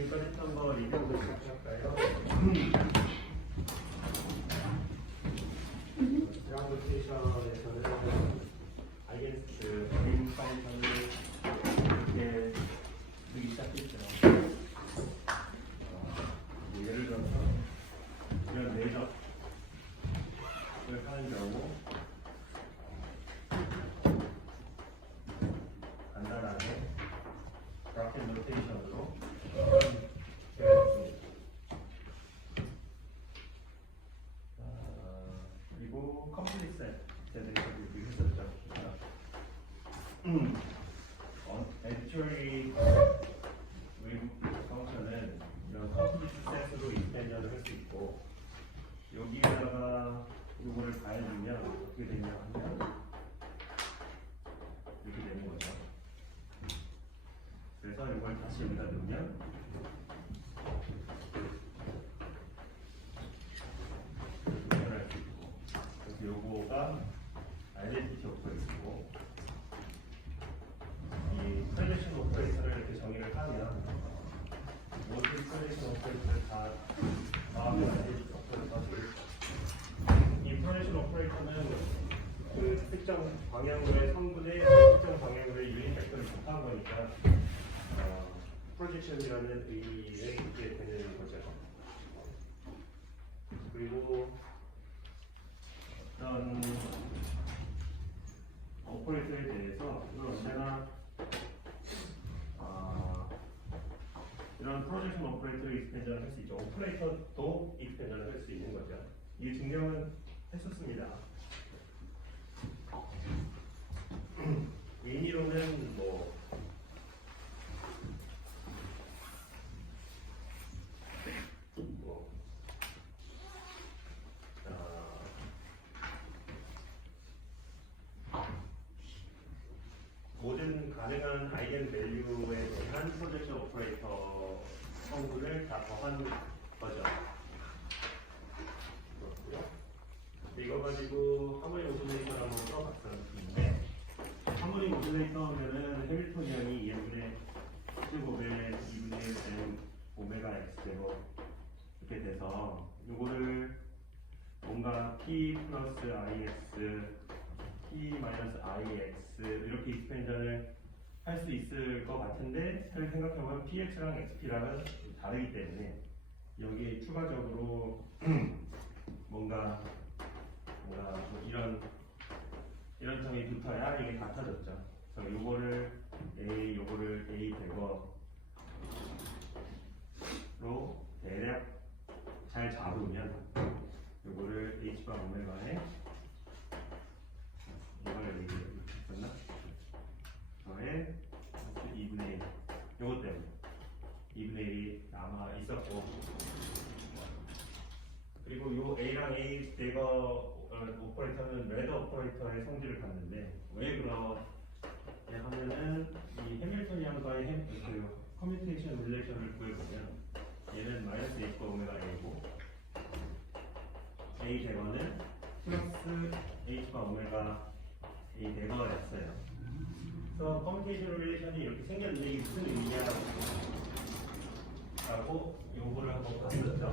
지금까지 했던 거 리뷰하고 시작할까요? 그라운드 스테이션에서는 아이겐스 그림 파이썬을 이렇게 쓰기 시작했죠. 예를 들어서 이런 레이저를 하는 경우 간단하게 그래픽 노테이션으로 그리고 컴플릿 셋들이 했었죠. Actually 펑션은 이런 컴플릿 셋으로 익스텐션을 할 수 있고 여기에다가 이거를 가해주면 어떻게 되냐 하면 이렇게 되는 거죠. 그래서 이걸 다시 여기다 넣으면 표현할 수 있고, 그래서 요거가 아이덴티티 오퍼레이터고, 이 프로젝션 오퍼레이터를 이렇게 정의를 하면 모든 프로젝션 오퍼레이터를 다 마음에 아이덴티티 오퍼레이터가 되겠죠. 이 프로젝션 오퍼레이터는 그 특정 방향으로의 성분의 특정 방향으로의 유닛 벡터를 곱한 거니까 프로젝션이라는 의미에 있게 되는 거죠. 그리고 어떤 오퍼레이터에 대해서 이걸 언제나 이런 프로젝션 오퍼레이터 익스텐션을 할 수 있죠. 오퍼레이터도 익스텐션을 할 수 있는 거죠. 이 증명은 했었습니다. 의미로는 모든 가능한 아이겐 밸류에 대한 프로젝션 오퍼레이터 성분을 다 더한 거죠. 그렇고요. 이거 가지고 하모니 오실레이터를 한번 써봤었는데, 하모니 오실레이터면은 해밀토니안이 2분의 15배 2분의 1 되는 오메가 x제곱 이렇게 돼서 이거를 뭔가 p 플러스 ix, p 마이너스 ix 이렇게 익스펜션을 할 수 있을 것 같은데, 잘 생각해보면 px랑 xp랑은 다르기 때문에 여기에 추가적으로 뭔가 이런 점이 붙어야 이게 같아졌죠. 그래서 요거를 a 대거로 대략 잘 잡으면 요거를 h바 오메가에 이걸 얘기했었나? 저의 2분의 1 요거 때문에 2분의 1이 남아 있었고, 그리고 요 a랑 a 대거 오퍼레이터는 레더 오퍼레이터의 성질을 갖는데, 왜 그러냐 하면은 이 해밀토니안과의 그 커뮤니케이션 릴레이션을 구해보면 얘는 마이너스 h바 오메가 a고 a 대거는 플러스 h바 오메가 a 대거였어요. 그래서 커뮤니케이션 릴레이션이 이렇게 생겼는데 이게 무슨 의미냐라고 요거를 한번 봤었죠.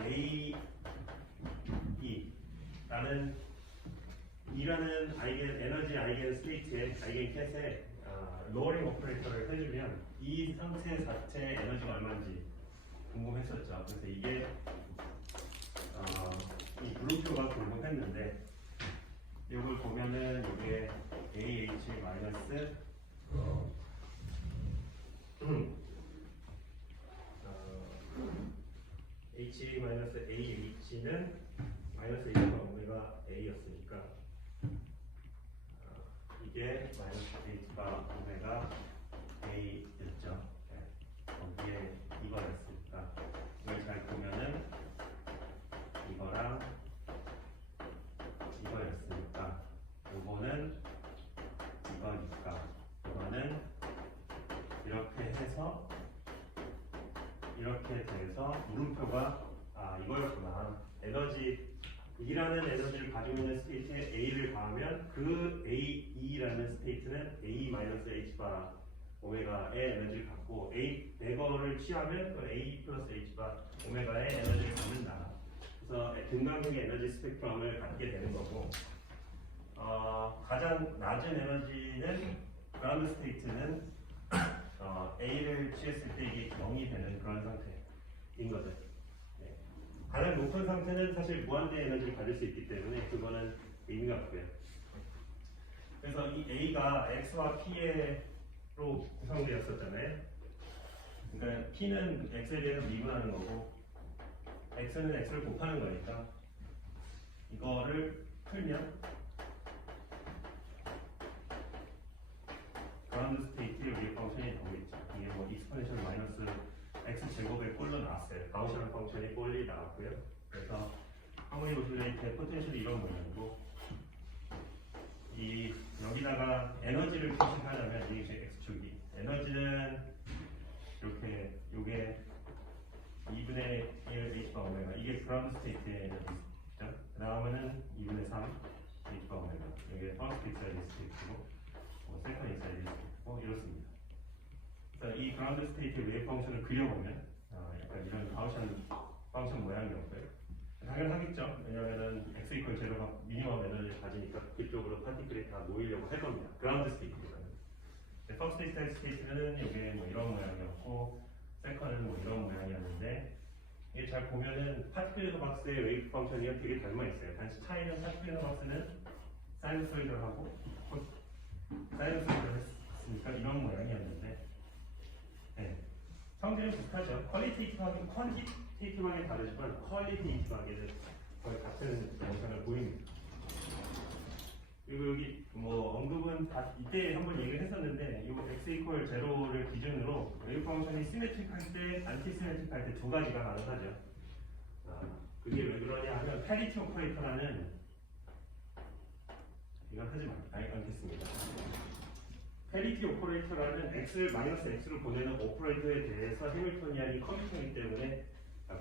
a 라는 이라는 에너지 아이겐 스테이트의 아이겐 캣에 로어링 오퍼레이터를 해주면 이 상태 자체의 에너지가 얼마인지 궁금했었죠. 그래서 이게 이 물음표가 궁금했는데, 이걸 보면은 이게 AH 마이너스 H 마이너스 AH는 마이너스 1과 오메가 A였으니까 이게 마이너스 H바 오메가 A였죠. 거기에 이거였으니까 이걸 잘 보면은 이거랑 이거였으니까 요거는 이거니까 이거는 이렇게 해서 이렇게 돼서 물음표가 이거였구나. E라는 에너지를 가지고 있는 스테이트에 A를 가하면 그 A라는 스테이트는 A-H바 오메가의 에너지를 갖고 A 네거를 취하면 그 A 플러스 H가 오메가의 에너지를 갖는다. 그래서 등간격의 에너지 스펙트럼을 갖게 되는 거고 가장 낮은 에너지는 그라운드 스테이트는 A를 취했을 때 이게 0이 되는 그런 상태인 거죠. 네. 가장 높은 상태는 사실 무한대의 에너지를 가질 수 있기 때문에 그거는 의미가 없고요. 그래서 이 A가 X와 P로 구성되었었잖아요. 그러니까 P는 X에 대해서 미분하는 거고 X는 X를 곱하는 거니까 이거를 풀면 그라운드 스테이트의 웨이브 펑션이 나오겠죠. 이게 뭐 익스포넨셜 마이너스 X 제곱의 꼴로 나왔어요. 가우시안 펑션이 꼴이 나왔고요. 그래서 하모니 오실레이터의 포텐셜이 이런 모양이고 이 여기다가 에너지를 표시하려면 이게 X축이 에너지는 이렇게 요게 2분의 1 H바 오메가 이게 그라운드 스테이트의 에너지죠. 그 다음에는 2분의 3 H바 오메가 이게 퍼스트 익사이드 스테이트고 세컨 익사이드 스테이트고 이렇습니다. 그래서 이 그라운드 스테이트의 웨이브 펑션을 그려보면 약간 이런 가우시안 펑션 모양이었고요. 당연하겠죠. 왜냐하면 x 이퀄 제로가 미니멈 에너지를 가지니까 그쪽으로 파티클이 다 모이려고 할 겁니다. 그라운드 스테이트보다는. 퍼스트 익사이드 스테이트는 이게 뭐 이런 모양이었고 세컨은 뭐 이런 모양이었는데 이게 잘 보면은 파티클 박스의 웨이브 펑션이 되게 닮아 있어요. 단지 차이는 파티클 박스는 사이너소이드하고 사이너소이드를 했으니까 이런 모양이었는데 네. 성질은 비슷하죠. 퀄리테이티브하게 퀄리테이티브하게 다르지만 퀄리테이티브하게는 거의 같은 영상을 보입니다. 그리고 여기 뭐 언급은 다 이때 한번 얘기를 했었는데 이 x 이퀄 제로를 기준으로 웨이브 펑션이 시메트릭할 때, 안티 시메트릭할 때 두 가지가 가능하죠. 그게 왜 그러냐 하면 패리티 오퍼레이터라는 이건 하지 않겠습니다. 패리티 오퍼레이터라는 x를 마이너스 x로 보내는 오퍼레이터에 대해서 해밀토니안이 컴퓨터이기 때문에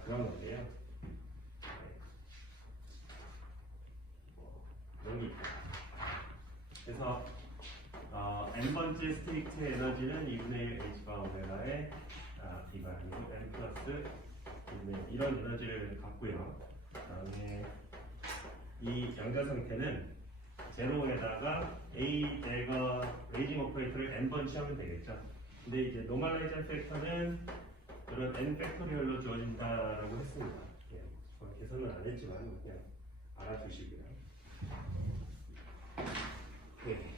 그런 건데요. 여기 그래서 n번째 스테이트 에너지는 2분의 1 h바 오메가의 b가 아니고 n 플러스 2분의 이런 에너지를 갖고요. 그다음에 이 연결 상태는 제로에다가 A 내가 레이징 오퍼레이터를 n번 취하면 되겠죠. 근데 이제 노멀라이징 팩터는 이런 n 팩토리얼로 주어진다라고 했습니다. 예, 계산은 안 했지만 그냥 알아두시고요. 네.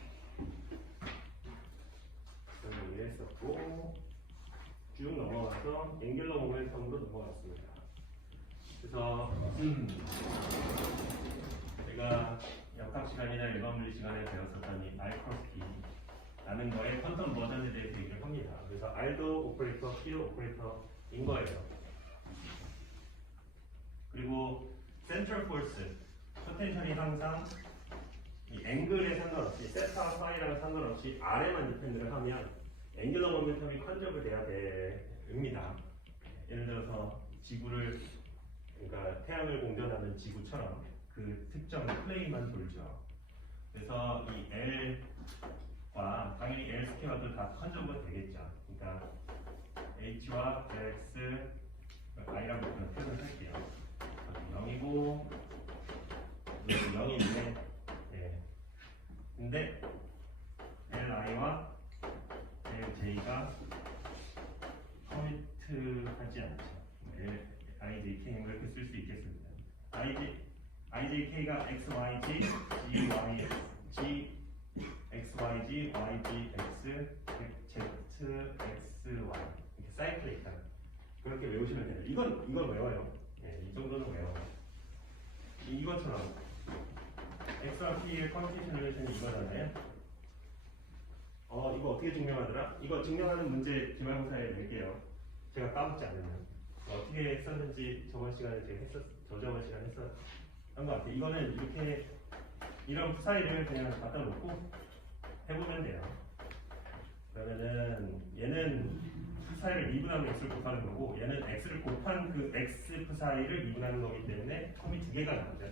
정리를 했었고 쭉 넘어가서 앵귤러 모멘텀으로 넘어갔습니다. 그래서 제가 역학 시간이나 일반 물리 시간에 배웠었던 이 알크로스키라는 거의 퀀텀 버전에 대해서 얘기를 합니다. 그래서 R도 오퍼레이터, P도 오퍼레이터인 거예요. 그리고 센트럴 포스, 포텐셜이 항상 이 앵글에 상관없이 세타, 파이랑 상관없이 R에만 디펜드를 하면 앵귤러 모멘텀이 컨저브 돼야 됩니다. 예를 들어서 지구를 그러니까 태양을 공전하는 지구처럼 그 특정 플레인만 돌죠. 그래서 이 L과 당연히 L 스퀘어도 다 컨저브 되겠죠. 그러니까 H와 X, I라고 표현을 할게요. 0이고 0인데 네. 근데 Li와 Lj가 커미트하지 않죠. IJK는 이렇게 쓸 수 있겠습니다. IJK가 XYG, GY, G, XYG, YG, X, Z, XY 이렇게 사이클릭한 그렇게 외우시면 돼요. 이건 외워요. 네, 이 정도는 외워요. 이것처럼 X와 P의 컨디션 릴레이션이 이거잖아요. 이거 어떻게 증명하더라? 이거 증명하는 문제 기말고사에 낼게요. 제가 까먹지 않으면 어떻게 했었는지 저번 시간에 제가 저저번 시간에 했었던 것 같아요. 이거는 이렇게 이런 푸사이를 그냥 갖다 놓고 해보면 돼요. 그러면은 얘는 푸사이를 미분하면 x를 곱하는 거고 얘는 x를 곱한 그 x 푸사이를 미분하는 거기 때문에 텀이 두 개가 나오죠.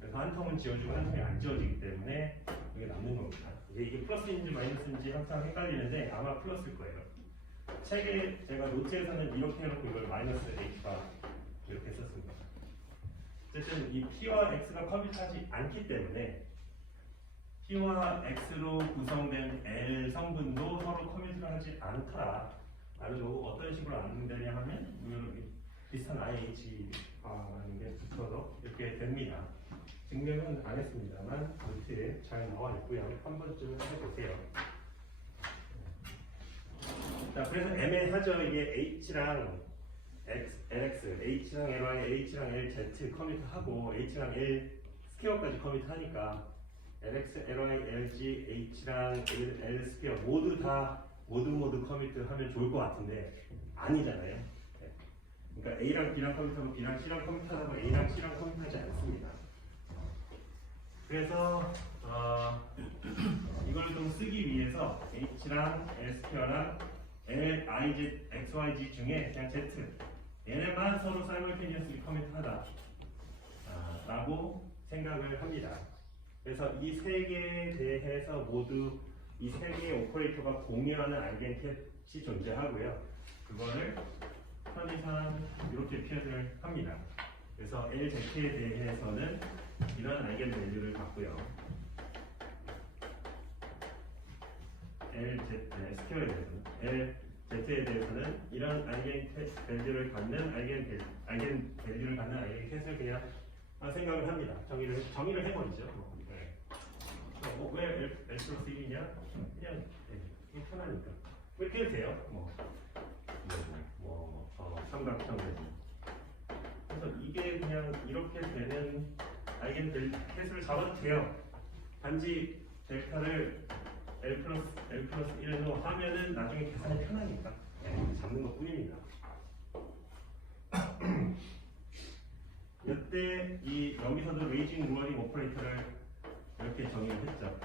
그래서 한 텀은 지워지고 한 텀이 안 지워지기 때문에 이게 남는 겁니다. 이게 플러스인지 마이너스인지 항상 헷갈리는데 아마 플러스일 거예요. 책에 제가 노트에서는 이렇게 해놓고 이걸 마이너스 h가 이렇게 썼습니다. 어쨌든 이 p와 x가 커밋하지 않기 때문에 p와 x로 구성된 L 성분도 서로 커밋을 하지 않더라. 나도 어떤 식으로 안되냐 하면 이렇게 비슷한 IH라는 게 붙어서 이렇게 됩니다. 증명은 안 했습니다만 노트에 잘 나와 있고요. 한 번쯤 해보세요. 자, 그래서 애매하죠. 이게 H랑 LX, H랑 LY, H랑 LZ 커밋하고 H랑 L 스퀘어까지 커밋하니까 LX, LY, LG, H랑 L 스퀘어 모두 다 모두 커밋하면 좋을 것 같은데 아니잖아요. 네. 그러니까 A랑 B랑 커밋하고 B랑 C랑 커밋하고 A랑 C랑 커밋하지 않습니다. 그래서 이걸 좀 쓰기 위해서 H랑 L 스퀘어랑 L, I, Z, X, Y, Z 중에 그냥 Z 얘네만 서로 사이멀테니어스리 커밋하다 라고 생각을 합니다. 그래서 이 세 개에 대해서 모두 이 세 개의 오퍼레이터가 공유하는 아이덴티티 존재하고요. 그거를 편의상 이렇게 표현을 합니다. 그래서 LZ에 대해서는 이런 아이겐 밸류를 갖고요. 스퀘어에 대해서는 LZ에 대해서는 이런 아이겐 밸류를 갖는 아이겐 밸류를 갖는 아이겐 캣을 그냥 생각을 합니다. 정의를 해버리죠. 네. 왜 L 플러스 1이냐? 그냥 이게 편하니까. 이렇게 해도 돼요. 삼각형 되지. 그래서 이게 그냥 이렇게 되는 아이겐 캣을 잡아도 돼요. 단지 델타를 L 플러스 1로 하면은 나중에 계산이 편하니까 잡는 것 뿐입니다. 이때 여기서도 레이징 루어링 오퍼레이터를 이렇게 정의를 했죠.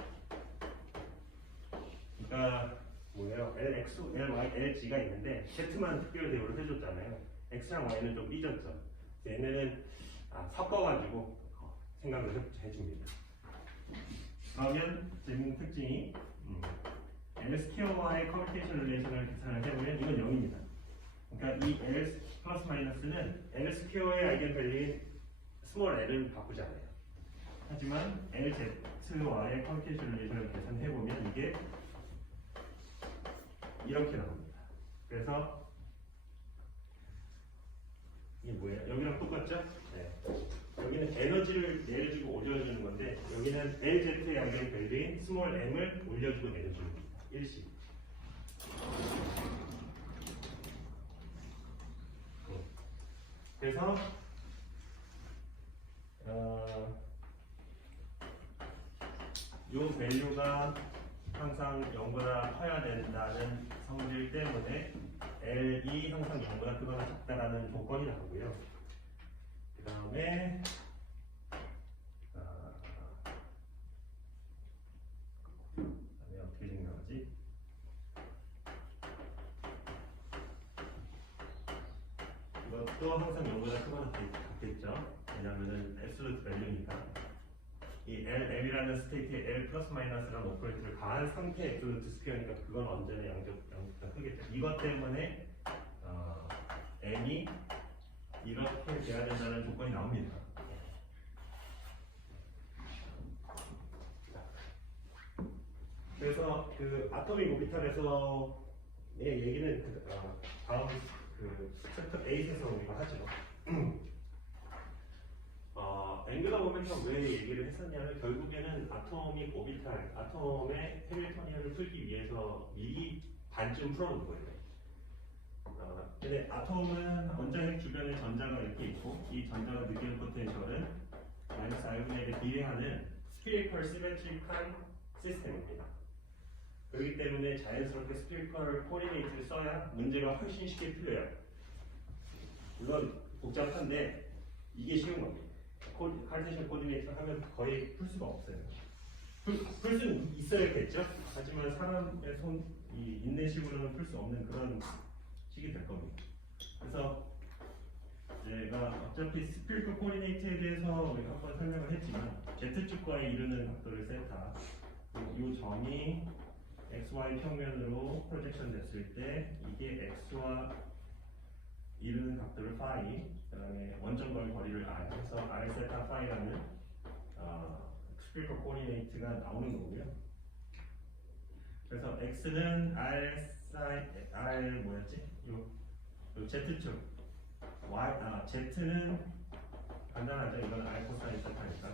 그러니까 뭐예요? LX, LY, LG가 있는데 Z만 특별 대우를 해줬잖아요. X랑 Y는 좀 삐졌죠. 얘네는 섞어가지고 생각을 해줍니다. 그러면 재밌는 특징이 L 스퀘어와의 커뮤니케이션 릴레이션을 계산을 해보면 이건 0입니다. 그러니까 이 L 플러스 마이너스는 L 스퀘어의 아이겐 밸류인 스몰 l을 바꾸지 않아요. 하지만 LZ와의 커뮤니케이션 릴레이션을 계산해보면 이게 이렇게 나옵니다. 그래서 이게 뭐예요? 여기랑 똑같죠? 네. 여기는 에너지를 내려주고 올려주는 건데 여기는 LZ의 아이겐 밸류인 스몰 m을 올려주고 내려주는 겁니다. 일식. 그래서 이 밸류가 항상 0보다 커야 된다는 성질 때문에 L이 항상 0보다 크거나 작다라는 조건이 나오고요. 그 다음에 어떻게 생각하지? 이것도 항상 0보다 크거나 같겠죠. 왜냐하면 앱솔루트 밸류니까. 이 LM이라는 스테이트에 L 플러스 마이너스라는 오퍼레이터를 가한 상태의 앱솔루트 스퀘어니까 그건 언제나 양쪽보다 크겠죠. 이것 때문에 M이 이렇게 돼야 된다는 조건이 나옵니다. 그래서 그 아토믹 오비탈에서의 얘기는 다음 챕터 8에서 우리가 하죠. 앵글러 모멘텀 왜 얘기를 했었냐면 결국에는 아토믹 오비탈, 아톰의 해밀토니언을 풀기 위해서 미리 반쯤 풀어놓은 거예요. 근데 아톰은 원자핵 주변에 전자가 이렇게 있고 이 전자가 느끼는 포텐셜은 마이너스 R분의 1에 비례하는 스피리컬 시메트릭한 시스템입니다. 그렇기 때문에 자연스럽게 스피리컬 코디네이트를 써야 문제가 훨씬 쉽게 풀려요. 물론 복잡한데 이게 쉬운 겁니다. 카르테시안 코디네이트를 하면 거의 풀 수가 없어요. 풀 수는 있어야겠죠. 하지만 사람의 인내식으로는 풀 수 없는 그런 식이 될 겁니다. 그래서 제가 어차피 스피리컬 코디네이트에 대해서 우리가 한번 설명을 했지만 Z축과에 이르는 각도를 세타, 이 점이 xy 평면으로 프로젝션 됐을 때 이게 x와 이루는 각도를 phi, 그다음에 원점과의 거리를 r, 해서 r 세타 phi라는 스피리컬 코디네이트가 나오는 거고요. 그래서 x는 r 사인 r 뭐였지? 요 z축, z는 간단하죠. 이건 r 코사인 세타니까.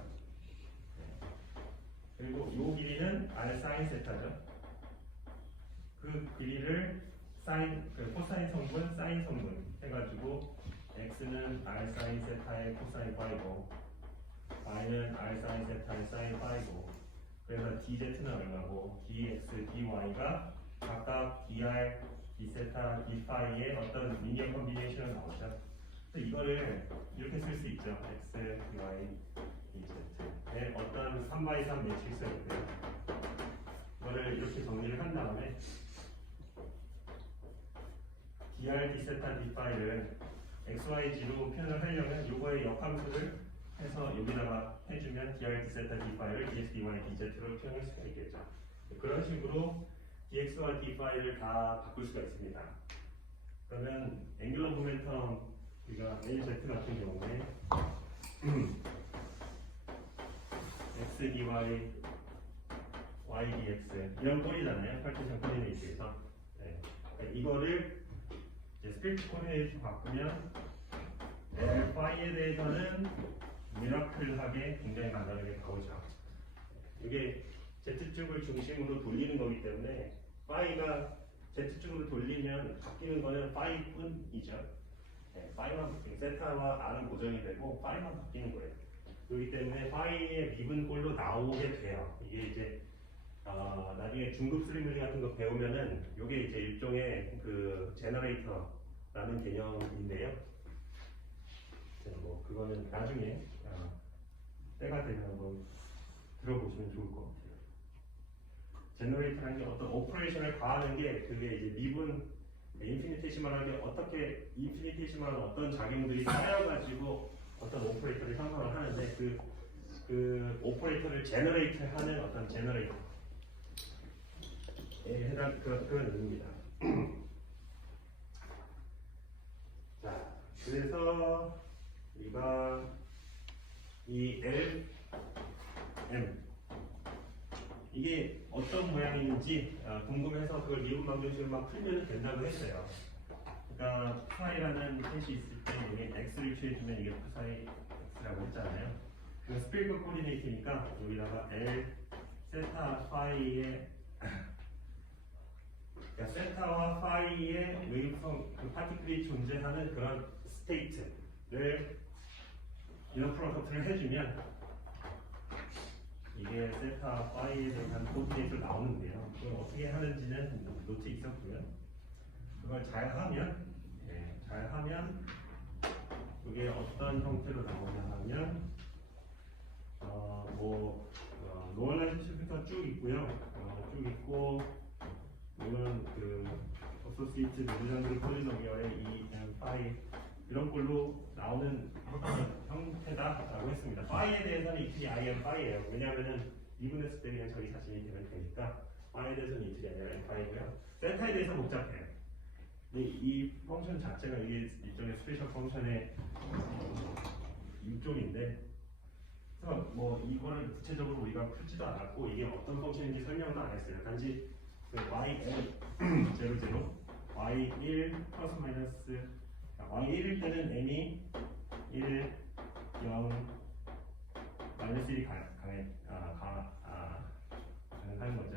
네. 그리고 요 길이는 r 사인 세타죠. 그 길이를 그 코사인 성분, 사인 성분 해가지고 x는 r 사인 세타의 코사인 파이고 y는 r 사인 세타의 사인 파이고, 그래서 dz는 얼마고 dx, dy가 각각 dr, d세타, d파이의 어떤 리니어 컨비네이션을 나오죠. 그래서 이거를 이렇게 쓸 수 있죠. x, y, dz의 어떤 3x3 매트릭스인데요. 이거를 이렇게 정리를 한 다음에 dr, d세타, d파이를 xyz로 표현을 하려면 이거의 역함수를 해서 여기다가 해주면 dr, d세타, d파이를 dx, dy, dz로 표현할 수가 있겠죠. 그런 식으로 dx와 d파이를 다 바꿀 수가 있습니다. 그러면 앵귤러 모멘텀 우리가 az 같은 경우에 x dy, y dx 이런 꼴이잖아요. 칼테시안 코디네이트에서. 네. 그러니까 이거를 스피리트 코디네이트 바꾸면 L 파이에 대해서는 미라클하게 굉장히 간단하게 나오죠. 이게 Z축을 중심으로 돌리는 거기 때문에 파이가 Z축으로 돌리면 바뀌는 거는 파이뿐이죠. 네, 파이만 바뀌는, 세타와 R은 고정이 되고 파이만 바뀌는 거예요. 그렇기 때문에 파이의 미분꼴로 나오게 돼요. 이게 이제 나중에 중급 스트링 같은 거 배우면은 이게 이제 일종의 그 제너레이터라는 개념인데요. 뭐 그거는 나중에 때가 되면 한번 들어보시면 좋을 것 같아요. 제너레이터라는 게 어떤 오퍼레이션을 가하는 게 그게 이제 미분 인피니테시멀하게 어떻게 인피니테시멀한 어떤 작용들이 쌓여가지고 어떤 오퍼레이터를 형성을 하는데 그 오퍼레이터를 제너레이트하는 어떤 제너레이터에 해당 그런 의미입니다. 자, 그래서 우리가 이 L, M 이게 어떤 모양인지 궁금해서 그걸 미분 방정식으로만 풀면 된다고 했어요. 그러니까 파이라는 셋이 있을 때 여기 x를 취해주면 이게 파사이 x라고 했잖아요. 그 스피리컬 코디네이트니까 여기다가 L 세타 파이의 그러니까 세타와 파이의 웨이브성 그 파티클이 존재하는 그런 스테이트를 이너 프로덕트를 해주면 이게 세타 파이에 대한 코디네이트로 나오는데요. 그걸 어떻게 하는지는 노트 있었고요. 그걸 잘하면 그게 어떤 형태로 나오냐 하면 노멀라이제이션부터 쭉 있고요. 쭉 있고 물론 그 어소시에이트 레전드 폴리노미얼의 이 파이 이런 걸로 나오는 형태다라고 했습니다. 파이에 대해서는 이틀이 IM 파이예요. 왜냐하면은 미분했을 때 그냥 저희 자신이 되면 되니까 파이에 대해서는 이틀이 아니라 M 파이고요. 세타에 대해서 복잡해요. 근데 이 펑션 자체가 이게 일종의 스페셜 펑션의 일종인데, 그래서 뭐 이거를 구체적으로 우리가 풀지도 않았고 이게 어떤 펑션인지 설명도 안 했어요. 단지 그 YL 00, Y1 플러스 마이너스 Y1일 때는 M이 1, 0, 마이너스 1이 가능한 거죠.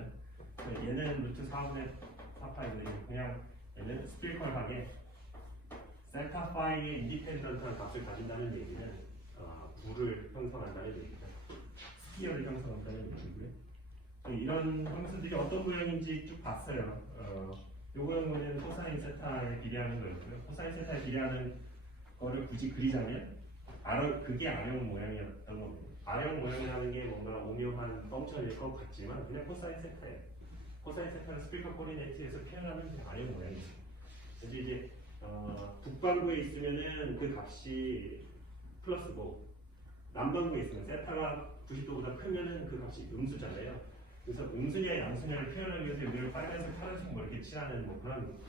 얘는 루트 4분의 4파인데 그냥 얘는 스피리컬하게 셀타 파이의 인디펜던트한 값을 가진다는 얘기는 부를 형성한다는 얘기죠. 스피어를 형성한다는 얘기고요. 이런 함수들이 어떤 모양인지 쭉 봤어요. 요거는 뭐냐면 코사인 세타에 비례하는 거였고요. 코사인 세타에 비례하는 거를 굳이 그리자면 그게 R형 모양이었던 겁니다. R형 모양이라는 게 뭔가 오묘한 펑션일 것 같지만 그냥 코사인 세타예요. 코사인 세타는 스피리컬 코디네이트에서 표현하는 그냥 R형 모양이죠. 그래서 이제 북반구에 있으면은 그 값이 플러스고 남반구에 있으면 세타가 90도보다 크면은 그 값이 음수잖아요. 그래서 음수냐 양수냐를 표현하기 위해서 여기를 빨간색, 파란색 뭐 이렇게 칠하는 뭐 그런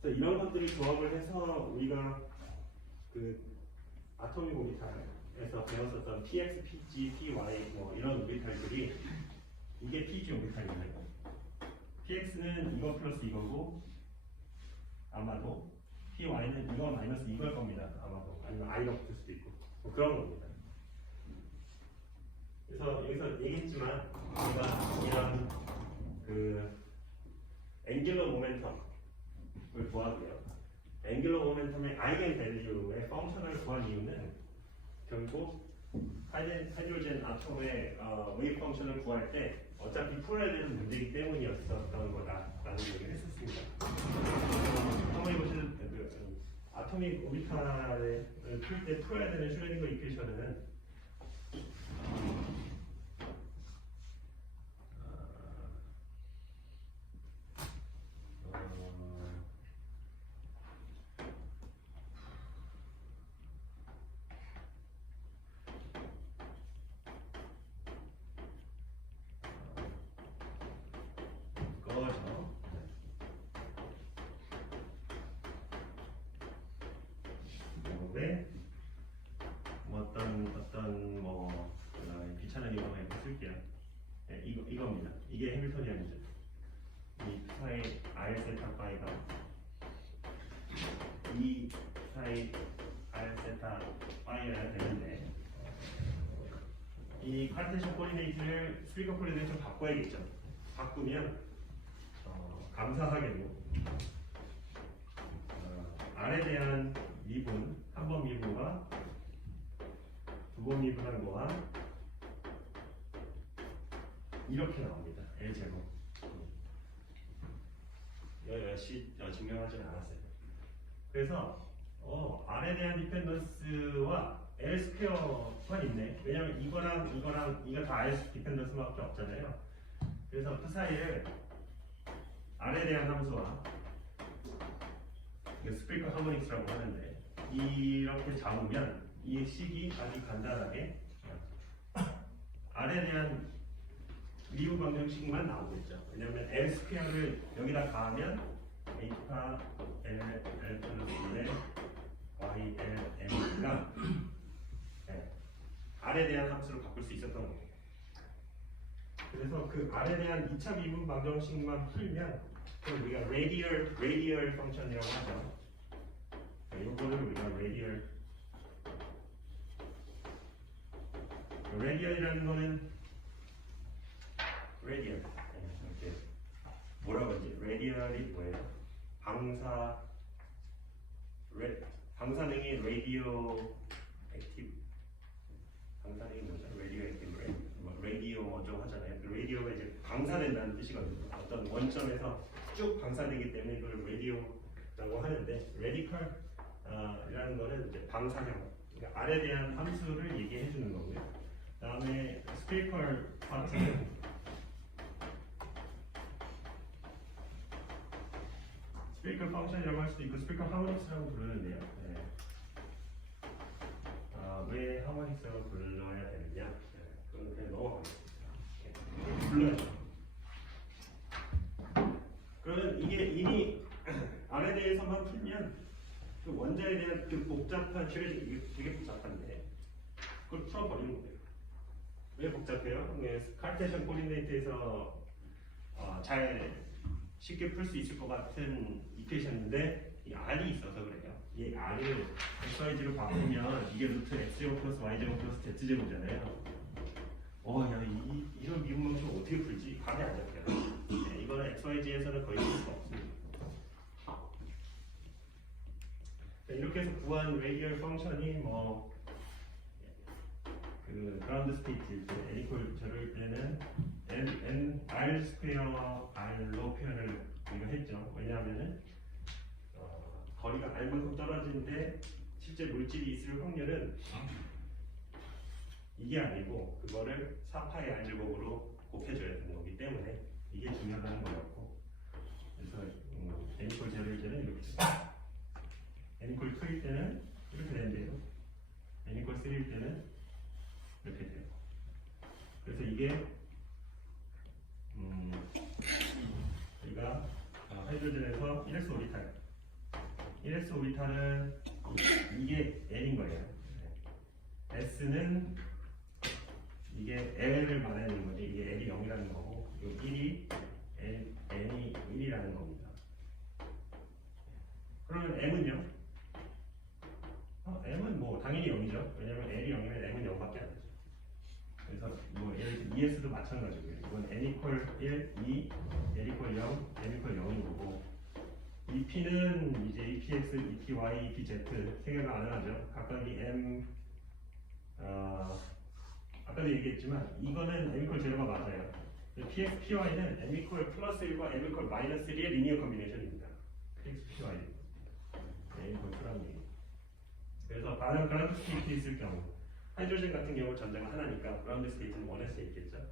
그래서 이런 것들을 조합을 해서 우리가 그 아토믹 오비탈에서 배웠었던 px, pg, py 뭐 이런 오비탈들이 이게 pg 오비탈이에요. px는 이거 플러스 이거고 아마도 py는 이거 마이너스 이걸 겁니다. 아마도 아니면 i가 붙을 수도 있고 뭐 그런 겁니다. 그래서 여기서 얘기했지만 우리가 이런 그 앵귤러 모멘텀을 구하고요. 앵귤러 모멘텀의 아이겐 밸류의 펑션을 구한 이유는 결국 하이드로젠 아톰의 웨이브 펑션을 구할 때 어차피 풀어야 되는 문제이기 때문이었던 거다라는 얘기를 했었습니다. 한번 보시는 그 아토믹 오비탈을 풀 때 풀어야 되는 슈레딩거 이퀘이션은 그거죠. 왜 어떤 뭐 귀찮은 이거만 이렇게 쓸게요. 네, 이겁니다. 이게 해밀토니안이죠. 이 사이 R 세타 파이가 이 사이 R 세타 파이가 되는데 이 카르테시안 코디네이트를 스피커 코디네이트로 바꿔야겠죠. 바꾸면 감사하게도 R에 대한 미분, 한 번 미분과 두 번 미분한 거와 이렇게 나옵니다. L제곱. 역시 증명하지는 않았어요. 그래서 R에 대한 디펜던스와 L 스퀘어만 있네. 왜냐면 이거랑 이거 다 R 디펜던스밖에 없잖아요. 그래서 그 사이를 R에 대한 함수와 스프링클 하모닉스라고 하는데 이렇게 잡으면 이 식이 아주 간단하게 R에 대한 미분 방정식만 나오겠죠. 왜냐하면 L 스퀘어를 여기다 가하면 H파 L 플러스 L Y L M가 R에 대한 함수로 바꿀 수 있었던 거예요. 그래서 그 R에 대한 2차 미분 방정식만 풀면 그걸 우리가 radial 펑션이라고 하죠. 이거를 우리가 radial이라는 거는 radial 이렇게 뭐라고 하지? radial이 뭐예요? 방사능이 radio active 방사능이 뭐죠? radio active 라디오 어쩌고 하잖아요. 그 라디오가 이제 방사된다는 뜻이거든요. 어떤 원점에서 쭉 방사되기 때문에 이걸 라디오라고 하는데 레디컬이라는 거는 이제 방사형, 그러니까 R에 대한 함수를 얘기해 주는 거고요. 그다음에 스피컬 파트는 스피컬 펑션이라고 할 수도 있고 스피컬 하모닉스라고 부르는데요. 네. 왜 하모닉스라고 불러야 되느냐? 그건 그냥 넘어가겠습니다. 불러야죠. 그러면 이게 이미 R에 대해서만 풀면 그 원자에 대한 그 복잡한 쉐레딩 이게 되게 복잡한데 그걸 풀어버리는 거예요. 왜 복잡해요? 카르테시안 코디네이트에서 잘 쉽게 풀 수 있을 것 같은 이퀘이션인데 이 R이 있어서 그래요. 이 R을 XYZ로 바꾸면 이게 루트 X제곱 플러스 Y제곱 플러스 Z제곱이잖아요. 야, 이런 미분 방식 어떻게 풀지? 감이 안 잡혀요. 네, 이거는 XYZ에서는 거의 풀 수가 없습니다. 자, 이렇게 해서 구한 레디얼 펑션이 그 그라운드 스테이트일 때 N 이퀄 제로일 때는 N R 스퀘어 R로 표현을 우리가 했죠. 왜냐하면은 거리가 R만큼 떨어지는데 실제 물질이 있을 확률은 이게 아니고 그거를 4파의 R제곱으로 곱해줘야 되는 거기 때문에 이게 중요하다는 거였고, 그래서 N 이퀄 제로일 때는 이렇게 N 이퀄 2일 때는 이렇게 되는데요. N 이퀄 3일 때는 이렇게 돼요. 그래서 이게 우리가 하이드로젠에서 1s 오비탈 1s 오비탈은 이게 N인 거예요. S는 이게 L을 말하는 거지. 이게 L이 0이라는 거고, 이 1이 N이 1이라는 겁니다. 그러면 M은요? M은 뭐 당연히 0이죠. 왜냐면 L이 0이면 M은 0밖에 안 되죠. 그래서 뭐 예를 들어 ES도 마찬가지고요. 이건 N 이퀄 1, 2, L 이퀄 0, M 이퀄 0인 거고, EP는 이제 EPX, EPY, EPZ 세 개가 가능하죠. 각각이 M 아까도 얘기했지만 이거는 M 이퀄 제로가 맞아요. PX, PY는 M 이퀄 플러스 1과 M 이퀄 마이너스 1의 리니어 컨비네이션입니다. PX, PY M 이퀄 플러스 1. 그래서 그라운드 스테이트 있을 경우 하이드로젠 같은 경우 전자가 하나니까 그라운드 스테이트는 원에서 있겠죠.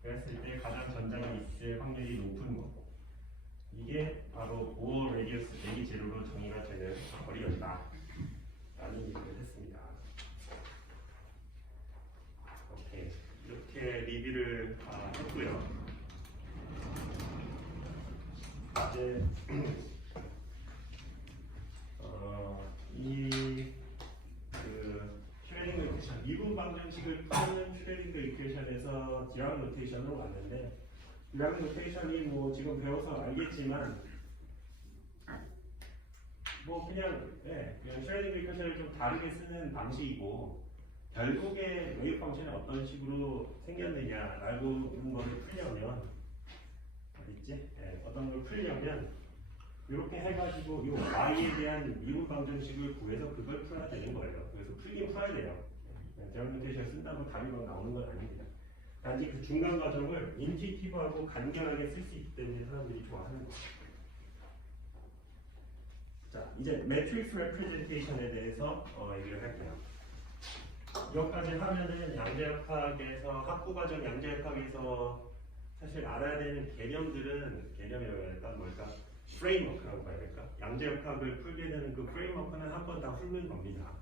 그랬을 때 가장 전자가 있을 확률이 높은 거. 이게 바로 보어 레디어스 A 제로로 정의가 되는 거리였다 라는 얘기를 했습니다. 오케이. 이렇게 리뷰를 했고요. 이제 슈레딩거 이퀘이션 미분 방정식을 푸는 슈레딩거 이퀘이션에서 디라크 노테이션으로 왔는데, 디라크 노테이션이 뭐 지금 배워서 알겠지만 뭐 그냥 슈레딩거 이퀘이션을 좀 다르게 쓰는 방식이고, 결국에 웨이브 펑션이 어떤 식으로 생겼느냐라고 거를 풀려면 어딨지? 어떤 걸 풀려면 이렇게 해가지고 이 y에 대한 미분 방정식을 구해서 그걸 풀어야 되는 거예요. 그래서 풀긴 풀어야 돼요. 디라크 노테이션 쓴다고 답이 막 나오는 건 아닙니다. 단지 그 중간 과정을 인투이티브하고 간결하게 쓸 수 있기 때문에 사람들이 좋아하는 거예요. 자, 이제 매트릭스 레프레젠테이션에 대해서 얘기를 할게요. 이것까지 하면은 양자역학에서 학부과정 양자역학에서 사실 알아야 되는 개념이라고 해야 될까 뭘까? 프레임워크라고 봐야 될까? 양자역학을 풀게 되는 그 프레임워크는 한 번 다 훑는 겁니다.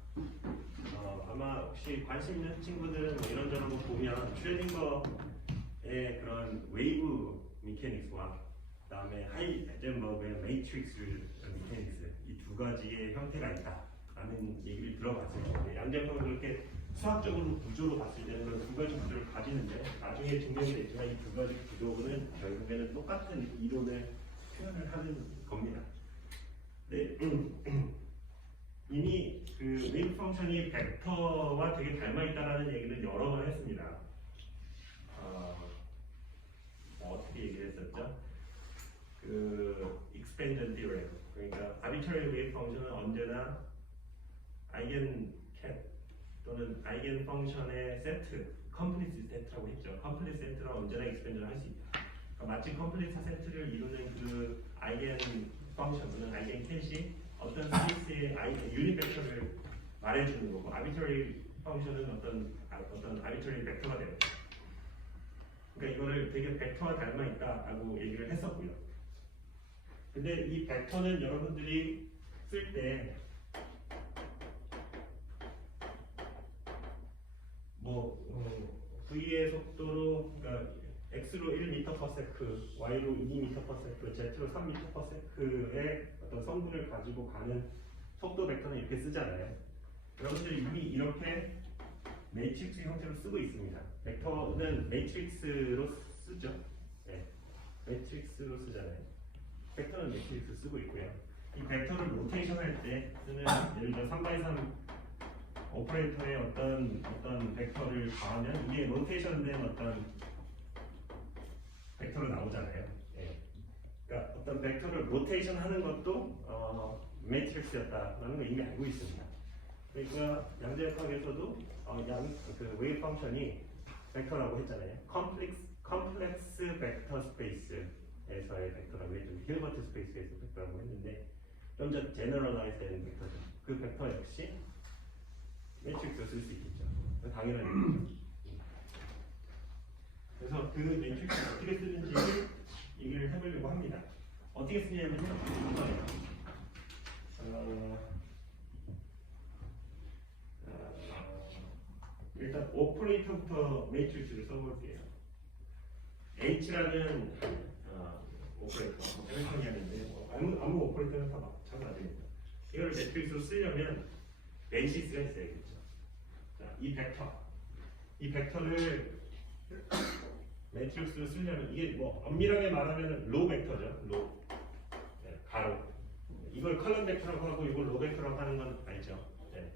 아마 혹시 관심 있는 친구들은 뭐 이런저런 거 보면 슈레딩거의 그런 웨이브 미케닉스와 그다음에 하이젠버그의 매트릭스 미케닉스 이 두 가지의 형태가 있다라는 얘기를 들어봤을 텐데, 양자역학을 그렇게 수학적으로 구조로 봤을 때는 그런 두 가지 구조를 가지는데, 나중에 증명이 됐지만 이 두 가지 구조는 결국에는 똑같은 이론을 표현을 하는 겁니다. 네, 이미 그 웨이브 펑션이 벡터와 되게 닮아 있다라는 얘기를 여러 번 했습니다. 어떻게 얘기를 했었죠? 그 expansion theorem, 그러니까 arbitrary wave 펑션은 언제나 아이겐 캡 또는 아이겐 펑션의 세트, 컴플리트 세트라고 했죠. 컴플리트 세트라 언제나 익스펜션을 할 수 있다. 그러니까 마치 컴플리트 세트를 이루는 그 아이겐 펑션 또는 아이겐 캣이 어떤 스페이스의 유닛 벡터를 말해주는 거고, 아비터리 펑션은 어떤 아비터리 벡터가 되는 거죠. 그러니까 이거를 되게 벡터와 닮아 있다라고 얘기를 했었고요. 근데 이 벡터는 여러분들이 쓸 때 v의 속도로, 그러니까 x로 1m/s, y로 2m/s, z로 3m/s의 어떤 성분을 가지고 가는 속도 벡터는 이렇게 쓰잖아요. 여러분들이 이미 이렇게 매트릭스 형태로 쓰고 있습니다. 벡터는 매트릭스로 쓰죠. 네, 매트릭스로 쓰잖아요. 벡터는 매트릭스 쓰고 있고요. 이 벡터를 로테이션 할 때 쓰는, 예를 들어 3x3 오퍼레이터에 어떤 벡터를 가하면 이게 로테이션된 어떤 벡터로 나오잖아요. 예. 그러니까 어떤 벡터를 로테이션 하는 것도 매트릭스였다라는 걸 이미 알고 있습니다. 그러니까 양자역학에서도 그 웨이브 펑션이 벡터라고 했잖아요. 컴플렉스 벡터 스페이스에서의 벡터라고 했죠. 힐버트 스페이스에서 벡터라고 했는데 좀 더 제너럴라이즈 되는 벡터죠. 그 벡터 역시 매트릭스로 쓸 수 있겠죠. 당연한 얘기죠. 그래서 그 매트릭스를 어떻게 쓰는지 얘기를 해보려고 합니다. 어떻게 쓰냐면요, 일단 오퍼레이터부터 매트릭스를 써볼게요. H라는 오퍼레이터, 해밀토니안인데 아무 오퍼레이터는 다 마찬가지입니다. 이걸 매트릭스로 쓰려면 베이시스가 있어야겠죠. 자, 이 벡터를 매트릭스로 쓰려면 이게 뭐 엄밀하게 말하면 로 벡터죠. 로 네, 가로. 이걸 컬럼 벡터라고 하고 이걸 로 벡터라고 하는 건 알죠. 네.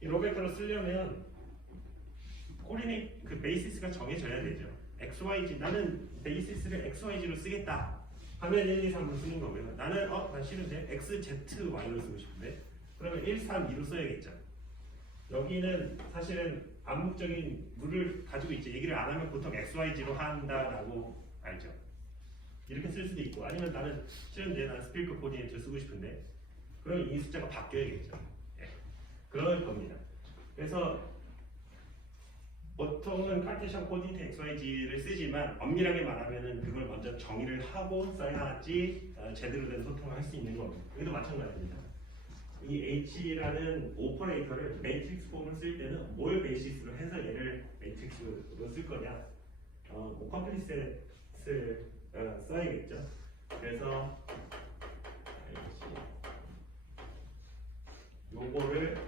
이 로 벡터를 쓰려면 코디네이트 그 베이시스가 정해져야 되죠. XYZ 나는 베이시스를 XYZ로 쓰겠다 하면 1, 2, 3을 쓰는 거고요. 나는 난 싫은데 XZY로 쓰고 싶은데 그러면 1, 3, 2로 써야겠죠. 여기는 사실은 암묵적인 룰을 가지고 있지. 얘기를 안 하면 보통 XYZ로 한다라고 알죠. 이렇게 쓸 수도 있고 아니면 나는 싫은데 나는 스피리컬 코디네이터 쓰고 싶은데 그럼 이 숫자가 바뀌어야겠죠. 네. 그럴 겁니다. 그래서 보통은 카테시안 코디네이터 XYZ를 쓰지만 엄밀하게 말하면은 그걸 먼저 정의를 하고 써야지 제대로 된 소통을 할 수 있는 겁니다. 여기도 마찬가지입니다. 이 H라는 오퍼레이터를 매트릭스 폼을 쓸 때는 뭘 베이시스로 해서 얘를 매트릭스로 쓸 거냐? 뭐 컴플리셋을 써야겠죠. 그래서 요거를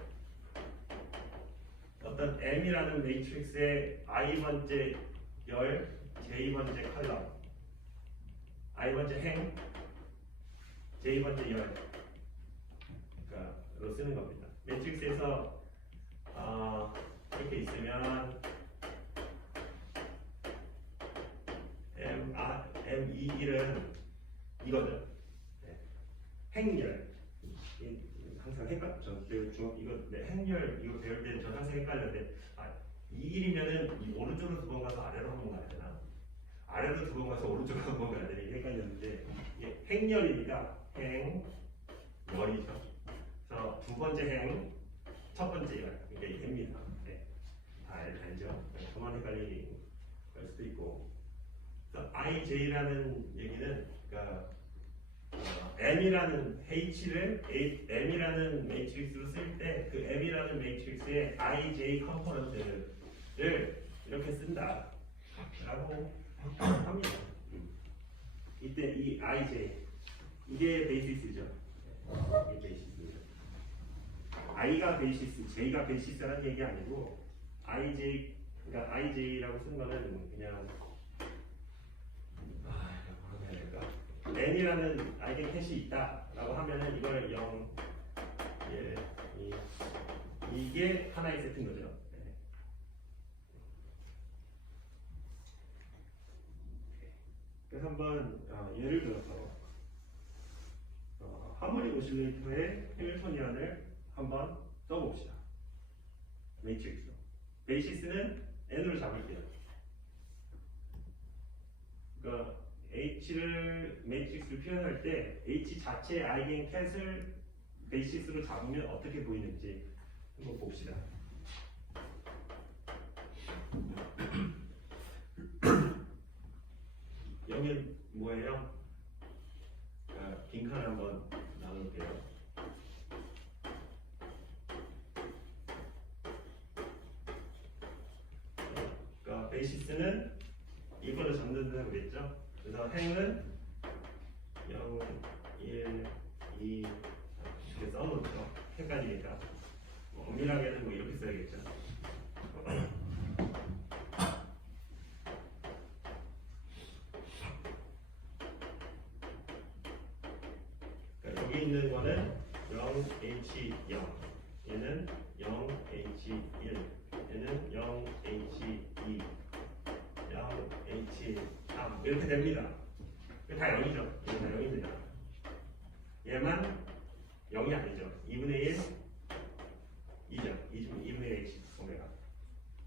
어떤 M이라는 매트릭스의 i번째 열, j번째 컬럼, i번째 행, j번째 열 로 쓰는 겁니다. 매트릭스에서 이렇게 있으면 M21은 이거죠. 네. 행열 항상 이거 행열 이거 배울 때 전 항상 헷갈렸는데 21이면은 이 오른쪽으로 두 번 가서 아래로 한 번 가야 되나? 아래로 두 번 가서 오른쪽으로 한 번 가야 되나? 이게 헷갈렸는데 이게 행열이니까 행열이죠. 그래서 두 번째 행, 첫 번째 열 이게 됩니다. 네. 다 알죠? 저만 헷갈릴 수도 있고. IJ라는 얘기는 그러니까 M이라는 H를 M이라는 매트릭스로 쓸 때 그 M이라는 매트릭스의 IJ 컴포넌트를 이렇게 쓴다라고 합니다. 이때 이 IJ 이게 베이시스죠. 이게 베이시스입니다. I가 베이시스, J가 베이시스라는 얘기 아니고 IJ 그러니까 IJ라고 쓴 거는 그냥 n이라는 아이겐 캣이 있다라고 하면은 이걸 0, 1, 2 이게 하나의 세트인 거죠. 네. 그래서 한번 예를 들어서 하모닉 오실레이터의 해밀토니안을 한번 써봅시다. 매트릭스로. 베이시스는 n으로 잡을게요. 그러니까 H를 매트릭스로 표현할 때 H 자체의 아이겐 캣을 베이시스로 잡으면 어떻게 보이는지 한번 봅시다. 여기는 뭐예요? 빈칸을 한번 나눌게요. 그러니까 베이시스는 이거를 잡는다고 그랬죠? 그래서 행은 0, 1, 2 이렇게 써놓죠. 헷갈리니까 엄밀하게는 뭐 이렇게 써야겠죠. 그러니까 여기 있는 거는 0H0 얘는 0H1 얘는 0H2 0H3 이렇게 됩니다. 다 0이죠. 이게 다 0입니다. 얘만 0이 아니죠. 2분의 1 2죠. 2분의 1 H 오메가.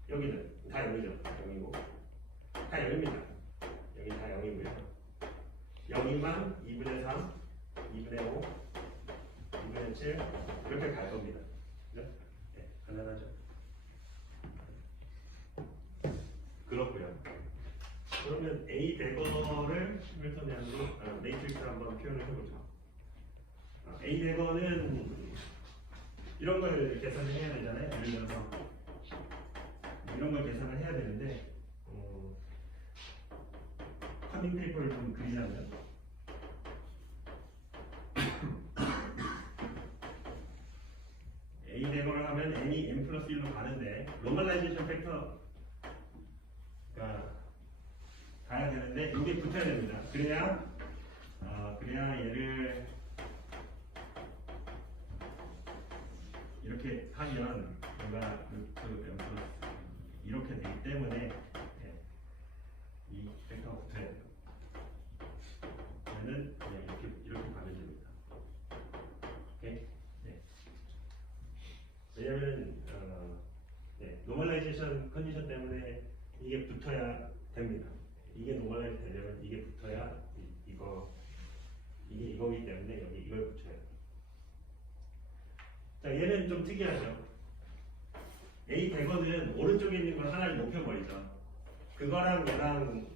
여기는 다 0이죠. 0이고 다 0입니다. 여기 다 0이고요. 0이만 2분의 3 2분의 5 2분의 7 이렇게 갈 겁니다. 그죠? 네, 간단하죠. 그렇고요. 그러면 A 대거를 해밀토니안으로 매트릭스로 한번 표현을 해보죠. A 대거는 이런 걸 계산을 해야 되잖아요. 예를 들어서 이런 걸 계산을 해야 되는데 커밍 페이퍼를 좀 그리자면 A 대거를 하면 n이 n 플러스 1로 가는데 노멀라이제이션 팩터가 가야 되는데 이게 붙어야 됩니다. 그래야 얘를 이렇게 하면 얘가 루트 n 플러스 이렇게 되기 때문에 이 팩터가 붙어야 돼요. 얘는 그냥 이렇게 가면 됩니다. 오케이? 네. 왜냐면 노멀라이제이션 컨디션 때문에 이게 붙어야 됩니다. 이게 노멀라이즈 되려면 이게 붙어야 이게 이거기 때문에 여기 이걸 붙여야 돼요. 자, 얘는 좀 특이하죠. A 대거는 오른쪽에 있는 걸 하나를 높여버리죠. 그거랑 얘랑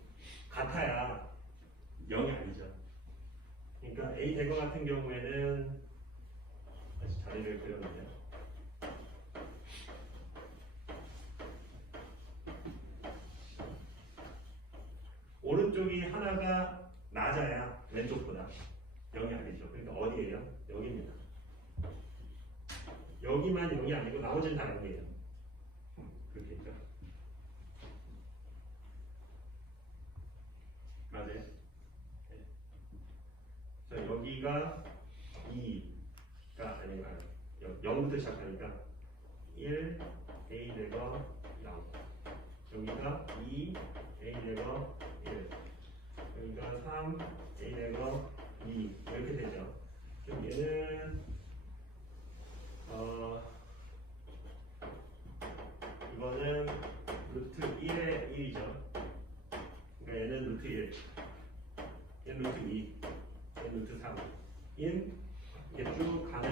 같아야 0이 아니죠. 그러니까 A 대거 같은 경우에는 다시 자리를 그렸는데요. 오른쪽이 하나가 낮아야 왼쪽보다 0이 아니죠. 그러니까 어디예요? 여기입니다. 여기만 0이 아니고 나머지는 다 0이에요. 그렇겠죠? 맞아요. 네. 자, 여기가 2가 아니라 0부터 시작하니까 1, A 대거 0. 여기가 2, A 대거 1. 여기가 3, A 대거 2. 이렇게 되죠. 그럼 얘는 이거는 루트 1의 1이죠. 그러니까 얘는 루트 1, 얘는 루트 2, 얘는 루트 3. 인 이게 쭉 가는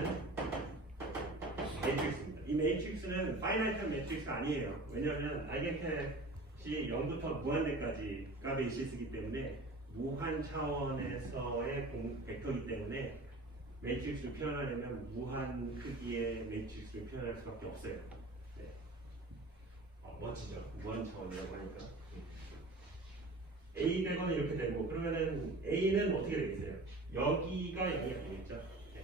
매트릭스입니다. 이 매트릭스는 파이나이트한 매트릭스 아니에요. 왜냐하면 아이겐텟이 0부터 무한대까지가 베이시스이기 때문에 무한 차원에서의 벡터이기 때문에 매트릭스를 표현하려면 무한 크기의 매트릭스를 표현할 수밖에 없어요. 네. 멋지죠. 무한 차원이라고 하니까. A 대거는 이렇게 되고 그러면은 A는 어떻게 되겠어요? 여기가 0이 아니겠죠? 네.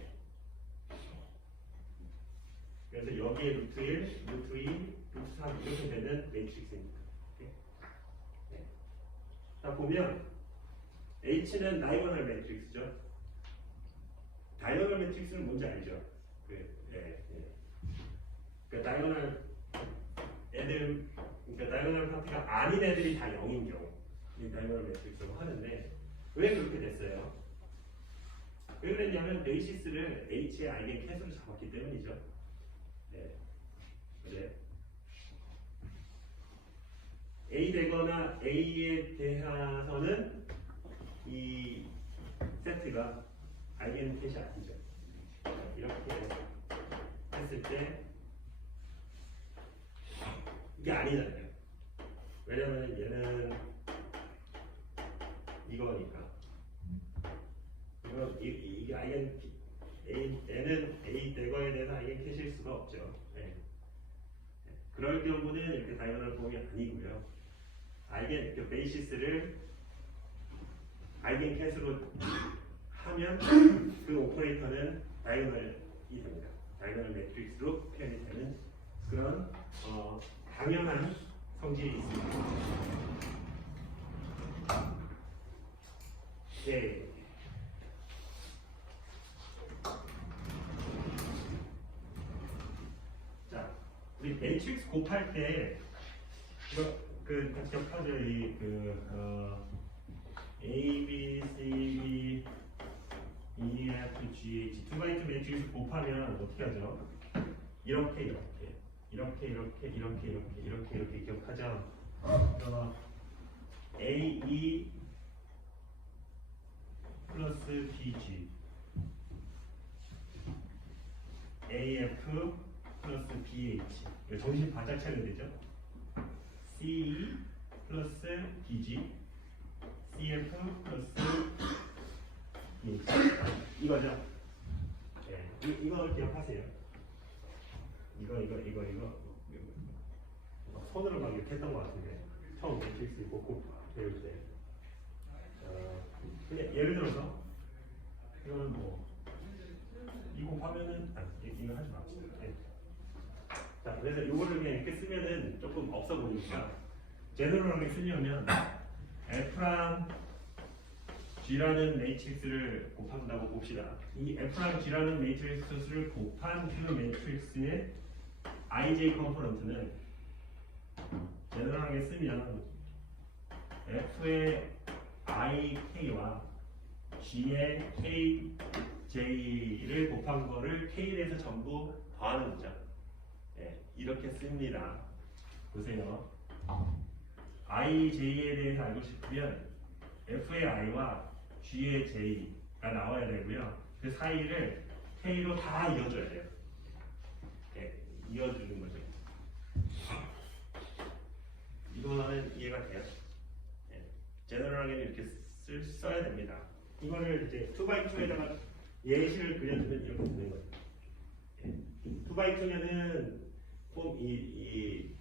그래서 여기에 루트 1, 루트 2, 루트 3 이렇게 되는 매트릭스입니다. 네. 자 보면 H는 다이고널 매트릭스죠. 다이고널 매트릭스는 뭔지 알죠? 그러니까 다이고널 애들, 그러니까 다이고널 파트가 아닌 애들이 다 0인 경우 이 다이고널 매트릭스라고 하는데 왜 그렇게 됐어요? 왜 그랬냐면 베이시스를 H의 아이겐 캣으로 잡았기 때문이죠. 네. A 되거나 A에 대해서는 이 세트가 아이겐 캣이 아니죠. 이렇게 했을 때 이게 아니잖아요. 왜냐면 얘는 이거니까. 이게 아이겐 A는 A 대거에 대해서 아이겐 캣일 수가 없죠. 네. 그럴 경우는 이렇게 다이고널 폼이 아니고요. 아이겐 베이시스를 아이겐 캣으로 하면 그 오퍼레이터는 다이고널이 됩니다. 다이고널 매트릭스로 표현이 되는 그런 당연한 성질이 있습니다. 네. 자, 우리 매트릭스 곱할 때 이거 기억하죠? A, B, C, D, E, F, G, H 두 가지 매트릭스 곱하면 어떻게 하죠? 이렇게 기억하죠? A, E 플러스 BG AF 플러스 BH 정신 바짝 차려야 되죠? CE 플러스 BG CF 플러스 BH 이거죠? 네, 이거 기억하세요. 이거 손으로 막 이렇게 했던 것 같은데 처음 매트릭스 꼭 배울 때 그냥 예를 들어서 이거는 뭐 이거 하면은 이거 하지 맙시다. 네. 자, 그래서 이거를 그냥 이렇게 쓰면은 조금 없어 보이니까 제너럴하게 쓰려면 F랑 G라는 매트릭스를 곱한다고 봅시다. 이 F랑 G라는 매트릭스를 곱한 그 매트릭스의 IJ 컴포넌트는 제너럴하게 쓰면 F의 IK와 G의 KJ를 곱한 거를 K에 대해서 전부 더하는 거죠. 네, 이렇게 씁니다. 보세요. IJ에 대해서 알고 싶으면 F의 I와 G의 J가 나와야 되고요. 그 사이를 K로 다 이어줘야 돼요. 네, 이어주는 거죠. 이거는 이해가 돼요? 네, 제너럴하게는 이렇게 써야 됩니다. 이거를 이제 2x2에다가 예시를 그려주면 이렇게 되는 거예요. 2x2면은 꼭 이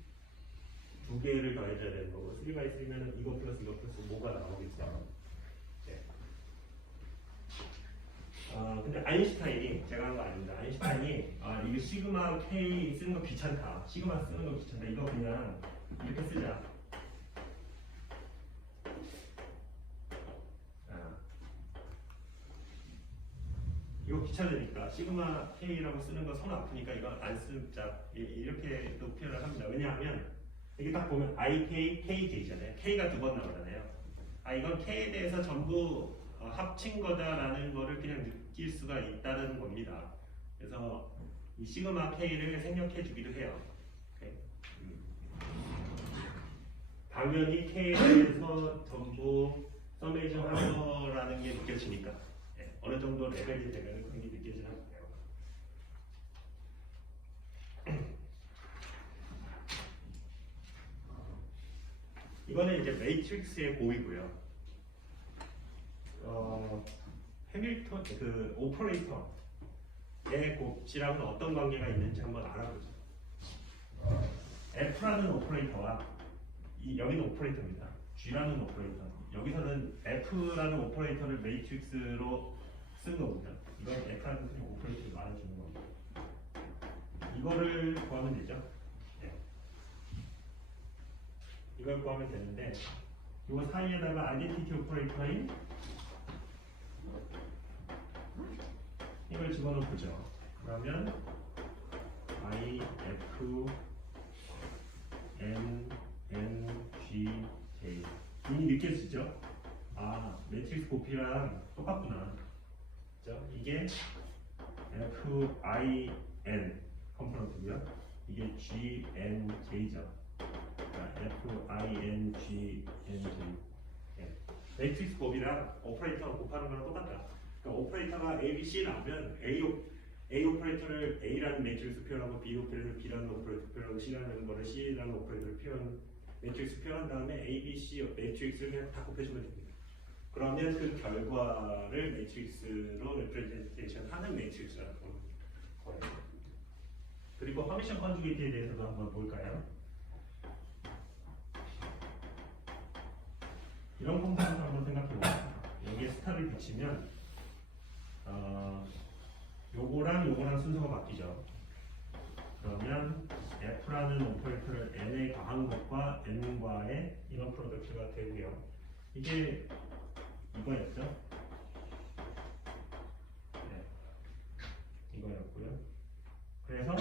두 개를 더해줘야 되는 거고 3x3면은 이거 플러스 뭐가 나오겠죠. 네. 근데 아인슈타인이 제가 한 거 아닙니다. 아인슈타인이 이거 시그마 K 쓰는 거 귀찮다. 시그마 쓰는 거 귀찮다. 이거 그냥 이렇게 쓰자. 이거 귀찮으니까 시그마 K라고 쓰는 거 손 아프니까 이거 안 쓰자. 이렇게 또 표현을 합니다. 왜냐하면 이게 딱 보면 IK, KJ잖아요. K가 두 번 나오잖아요. 이건 K에 대해서 전부 합친 거다라는 거를 그냥 느낄 수가 있다는 겁니다. 그래서 이 시그마 K를 생략해 주기도 해요. 당연히 K에 대해서 전부 서메이션 한 거라는 게 느껴지니까 어느 정도 레벨이 되면 그런 게 느껴지는 거예요. 이거는 이제 매트릭스의 곱이고요. 해밀턴 그 오퍼레이터의 곱이랑은 어떤 관계가 있는지 한번 알아보죠. F라는 오퍼레이터와 여기는 오퍼레이터입니다. G라는 오퍼레이터. 여기서는 F라는 오퍼레이터를 매트릭스로 쓴 겁니다. 이건 F라는 그냥 오퍼레이터를 말해주는 겁니다. 이거를 구하면 되죠. 이걸 구하면 되는데 이거 사이에다가 아이덴티티 오퍼레이터인 이걸 집어넣고죠. 그러면 I, F, N, G, J 이미 느껴지죠? 매트릭스 곱이랑 똑같구나. 그죠? 이게 F, I, N 컴포넌트고요. 이게 G, N, J죠. F, I, N, G, N, J. 매트릭스 곱이랑 오퍼레이터 곱하는 거랑 똑같다. 그러니까 오퍼레이터가 A, B, C 나오면 A 오퍼레이터를 A라는 매트릭스 표현하고 B 오퍼레이터를 B라는 오퍼레이터 표현하고 C라는 거를 C라는 오퍼레이터를 매트릭스 표현한 다음에 A, B, C 매트릭스를 그냥 다 곱해주면 됩니다. 그러면 그 결과를 매트릭스로 레프레젠테이션 하는 매트릭스라는 거예요. 그리고 허미션 컨주게이트에 대해서도 한번 볼까요? 이런 컴포넌트 한번 생각해보세요. 여기에 스타를 붙이면 요거랑 순서가 바뀌죠. 그러면 F라는 오퍼레이터를 N에 더한 것과 N과의 이런 프로덕트가 되고요. 이게 이거였죠? 이거였고요. 그래서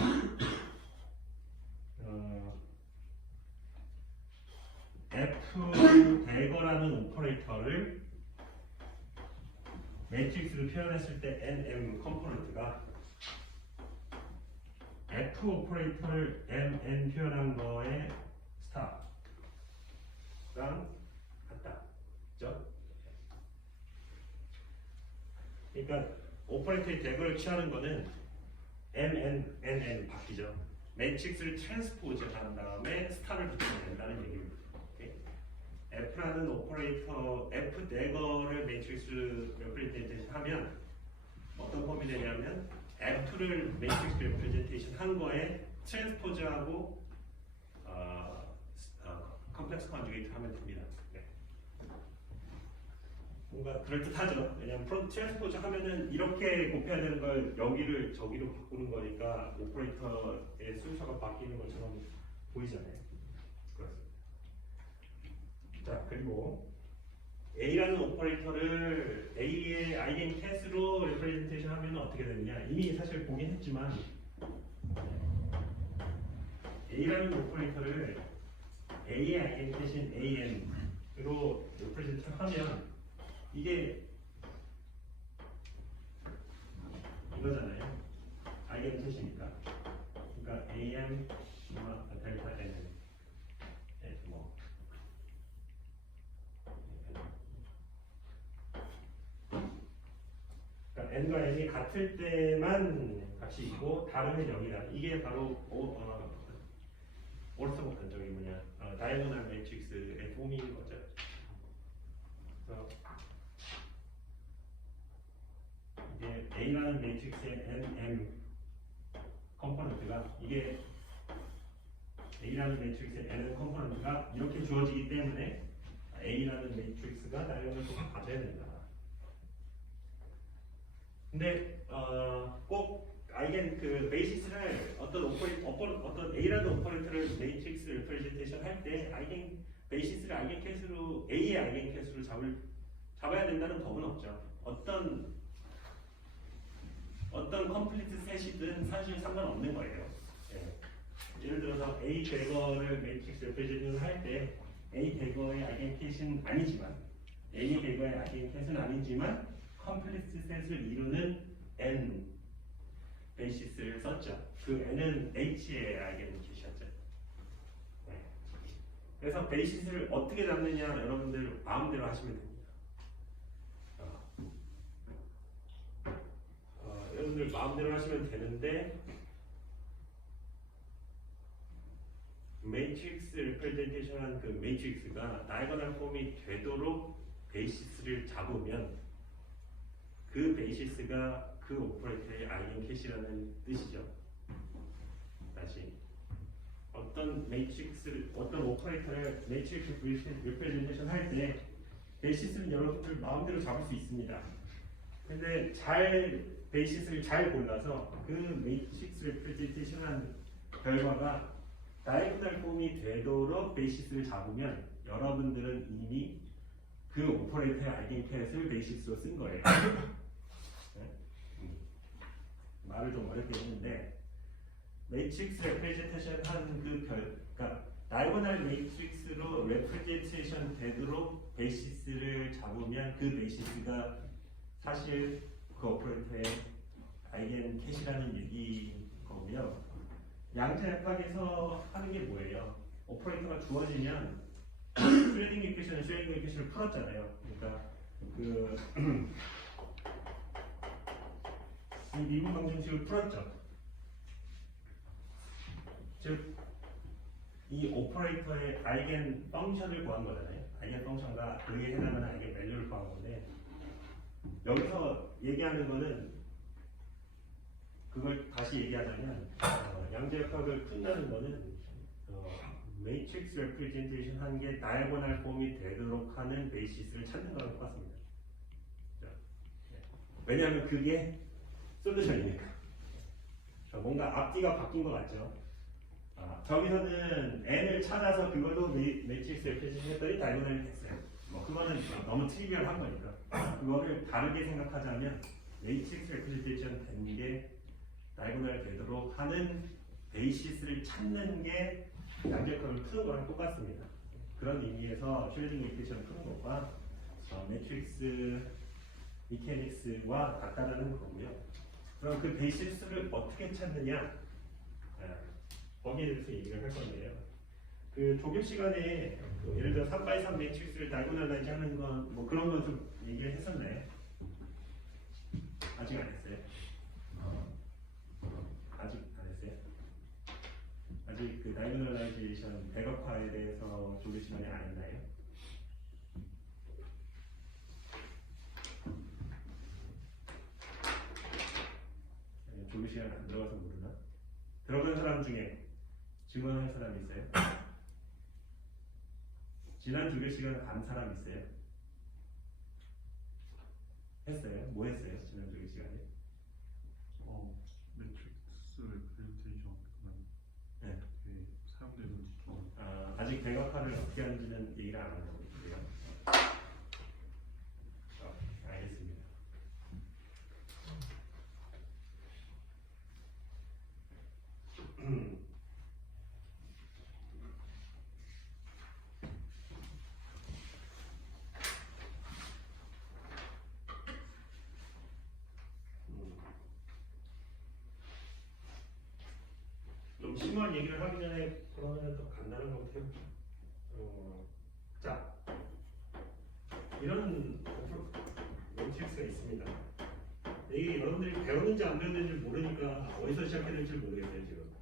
F 대거라는 오퍼레이터를 매트릭스로 표현했을 때 NM 컴포넌트가 F 오퍼레이터를 MN 표현한 거에 스타랑 같다. 그죠? 그러니까 오퍼레이터의 대거를 취하는 거는 MN, NN 바뀌죠. 매트릭스를 트랜스포즈 한 다음에 스타를 붙이면 된다는 얘기입니다. F라는 오퍼레이터 F 대거를 매트릭스 레프레젠테이션 하면 어떤 폼이 되냐면 F2를 매트릭스 레프레젠테이션 한 거에 트랜스포즈하고 컴플렉스 컨주게이트 하면 됩니다. 뭔가 그럴듯하죠. 왜냐면 트랜스포즈 하면은 이렇게 곱해야 되는 걸 여기를 저기로 바꾸는 거니까 오퍼레이터의 순서가 바뀌는 것처럼 보이잖아요. 그렇습니다. 자, 그리고 A라는 오퍼레이터를 A의 아이겐 캣으로 레프레젠테이션 하면 어떻게 되느냐? 이미 사실 보긴 했지만 A라는 오퍼레이터를 A의 아이겐 캣인 AN으로 레프레젠테이션 하면 이게 이거잖아요. 아이겐 캣이니까. 그러니까 AM 델타 N 뭐 그러니까 n과 n이 같을 때만 값이 있고 다르면 0이다. 이게 바로 오르트고 저기 뭐냐 다이아고널 매트릭스의 폼인 거죠. 그래서 이게 A라는 매트릭스의 NM 컴포넌트가 이게 A라는 매트릭스의 N 컴포넌트가 이렇게 주어지기 때문에 A라는 매트릭스가 다이아고널 폼을 가져야 된다. 근데 꼭 아이겐 그 베이시스를 어떤 A라는 오퍼레이터를 매트릭스 레프레젠테이션 할 때 아이겐 베이시스를 아이겐 캣으로 A의 아이겐 캣으로 잡아야 된다는 법은 없죠. 어떤 컴플리트 셋이든 사실 상관없는 거예요. 예. 예를 들어서 A 대거를 매트릭스 레프레젠테이션 할 때 A 대거의 아이겐 캣은 아니지만 A 대거의 아이겐 캣은 아니지만 컴플리트 셋을 이루는 N 베이시스를 썼죠. 그 N은 H의 아이겐 캣이었죠. 네. 그래서 베이시스를 어떻게 잡느냐 여러분들 마음대로 하시면 됩니다. 여러분들 마음대로 하시면 되는데 매트릭스 리프레젠테이션한 그 매트릭스가 다이거널 폼이 되도록 베이시스를 잡으면 그 베이시스가 그 오퍼레이터의 아이겐 캣이라는 뜻이죠. 다시 어떤 오퍼레이터를 매트릭스 리프레젠테이션 할 때 베이시스는 여러분들 마음대로 잡을 수 있습니다. 근데 베이시스를 잘 골라서 그 매트릭스 리프레젠테이션한 결과가 다이고널 폼이 되도록 베이시스를 잡으면 여러분들은 이미 그 오퍼레이터의 아이겐 캣을 베이시스로 쓴 거예요. 말을 좀 어렵게 했는데 매트릭스 레프레젠테이션 한 그 그러니까 다이고널 매트릭스로 레프레젠테이션 되도록 베이시스를 잡으면 그 베이시스가 사실 그 오퍼레이터의 아이겐 캣이라는 얘기인 거고요. 양자역학에서 하는 게 뭐예요? 오퍼레이터가 주어지면 슈레딩거 이퀘이션을 풀었잖아요. 그러니까 이 미분 방정식을 풀었죠. 즉, 이 오퍼레이터의 아이겐 펑션을 구한 거잖아요. 아이겐 펑션과 그에 해당하는 아이겐 밸류를 구한 건데 여기서 얘기하는 거는 그걸 다시 얘기하자면 양자역학을 푼다는 거는 매트릭스 레프레젠테이션 한 게 다이아고널 폼이 되도록 하는 베이시스를 찾는 거랑 똑같습니다. 왜냐하면 그게 솔루션이니까. 뭔가 앞뒤가 바뀐 것 같죠. 저기서는 n을 찾아서 그걸로 매트릭스 레프레젠테이션 했더니 다이아고널이 됐어요. 그거는 너무 트리비얼한 거니까. 그거를 다르게 생각하자면 매트릭스 레프레젠테이션 된 게 다이아고널 되도록 하는 베이시스를 찾는 게 양자역학을 푸는 거랑 똑같습니다. 그런 의미에서 슈레딩거 이퀘이션을 푸는 것과 매트릭스 미케닉스와 같다라는 거고요. 그럼 그 베이시스를 어떻게 찾느냐? 거기에 대해서 얘기를 할 건데요. 그 조교 시간에 예를 들어 3x3 매트릭스를 다이고널라이즈 하는 건 뭐 그런 거 좀 얘기를 했었나요? 아직 안 했어요? 아직 안 했어요? 아직 그 다이고널라이제이션 백업화에 대해서 조교 시간에 안 했나요? 조교 시간 안 들어가서 모르나? 들어간 사람 중에 증언할 사람 있어요? 지난 조교 시간 간 사람 있어요? 했어요? 뭐 했어요? 지난주 시간에? 매트릭스 레프레젠테이션 네. 어떻게 사용되는지 좀 아직 백악화를 어떻게 하는지는 얘기를 안 하고 있고요. 알겠습니다. 좀 심한 얘기를 하기 전에 그러면 더 간단한 것 같아요. 자, 이런 매트릭스가 있습니다. 이게 여러분들이 배웠는지 안 배웠는지 모르니까 어디서 시작해야 될지 모르겠어요 지금.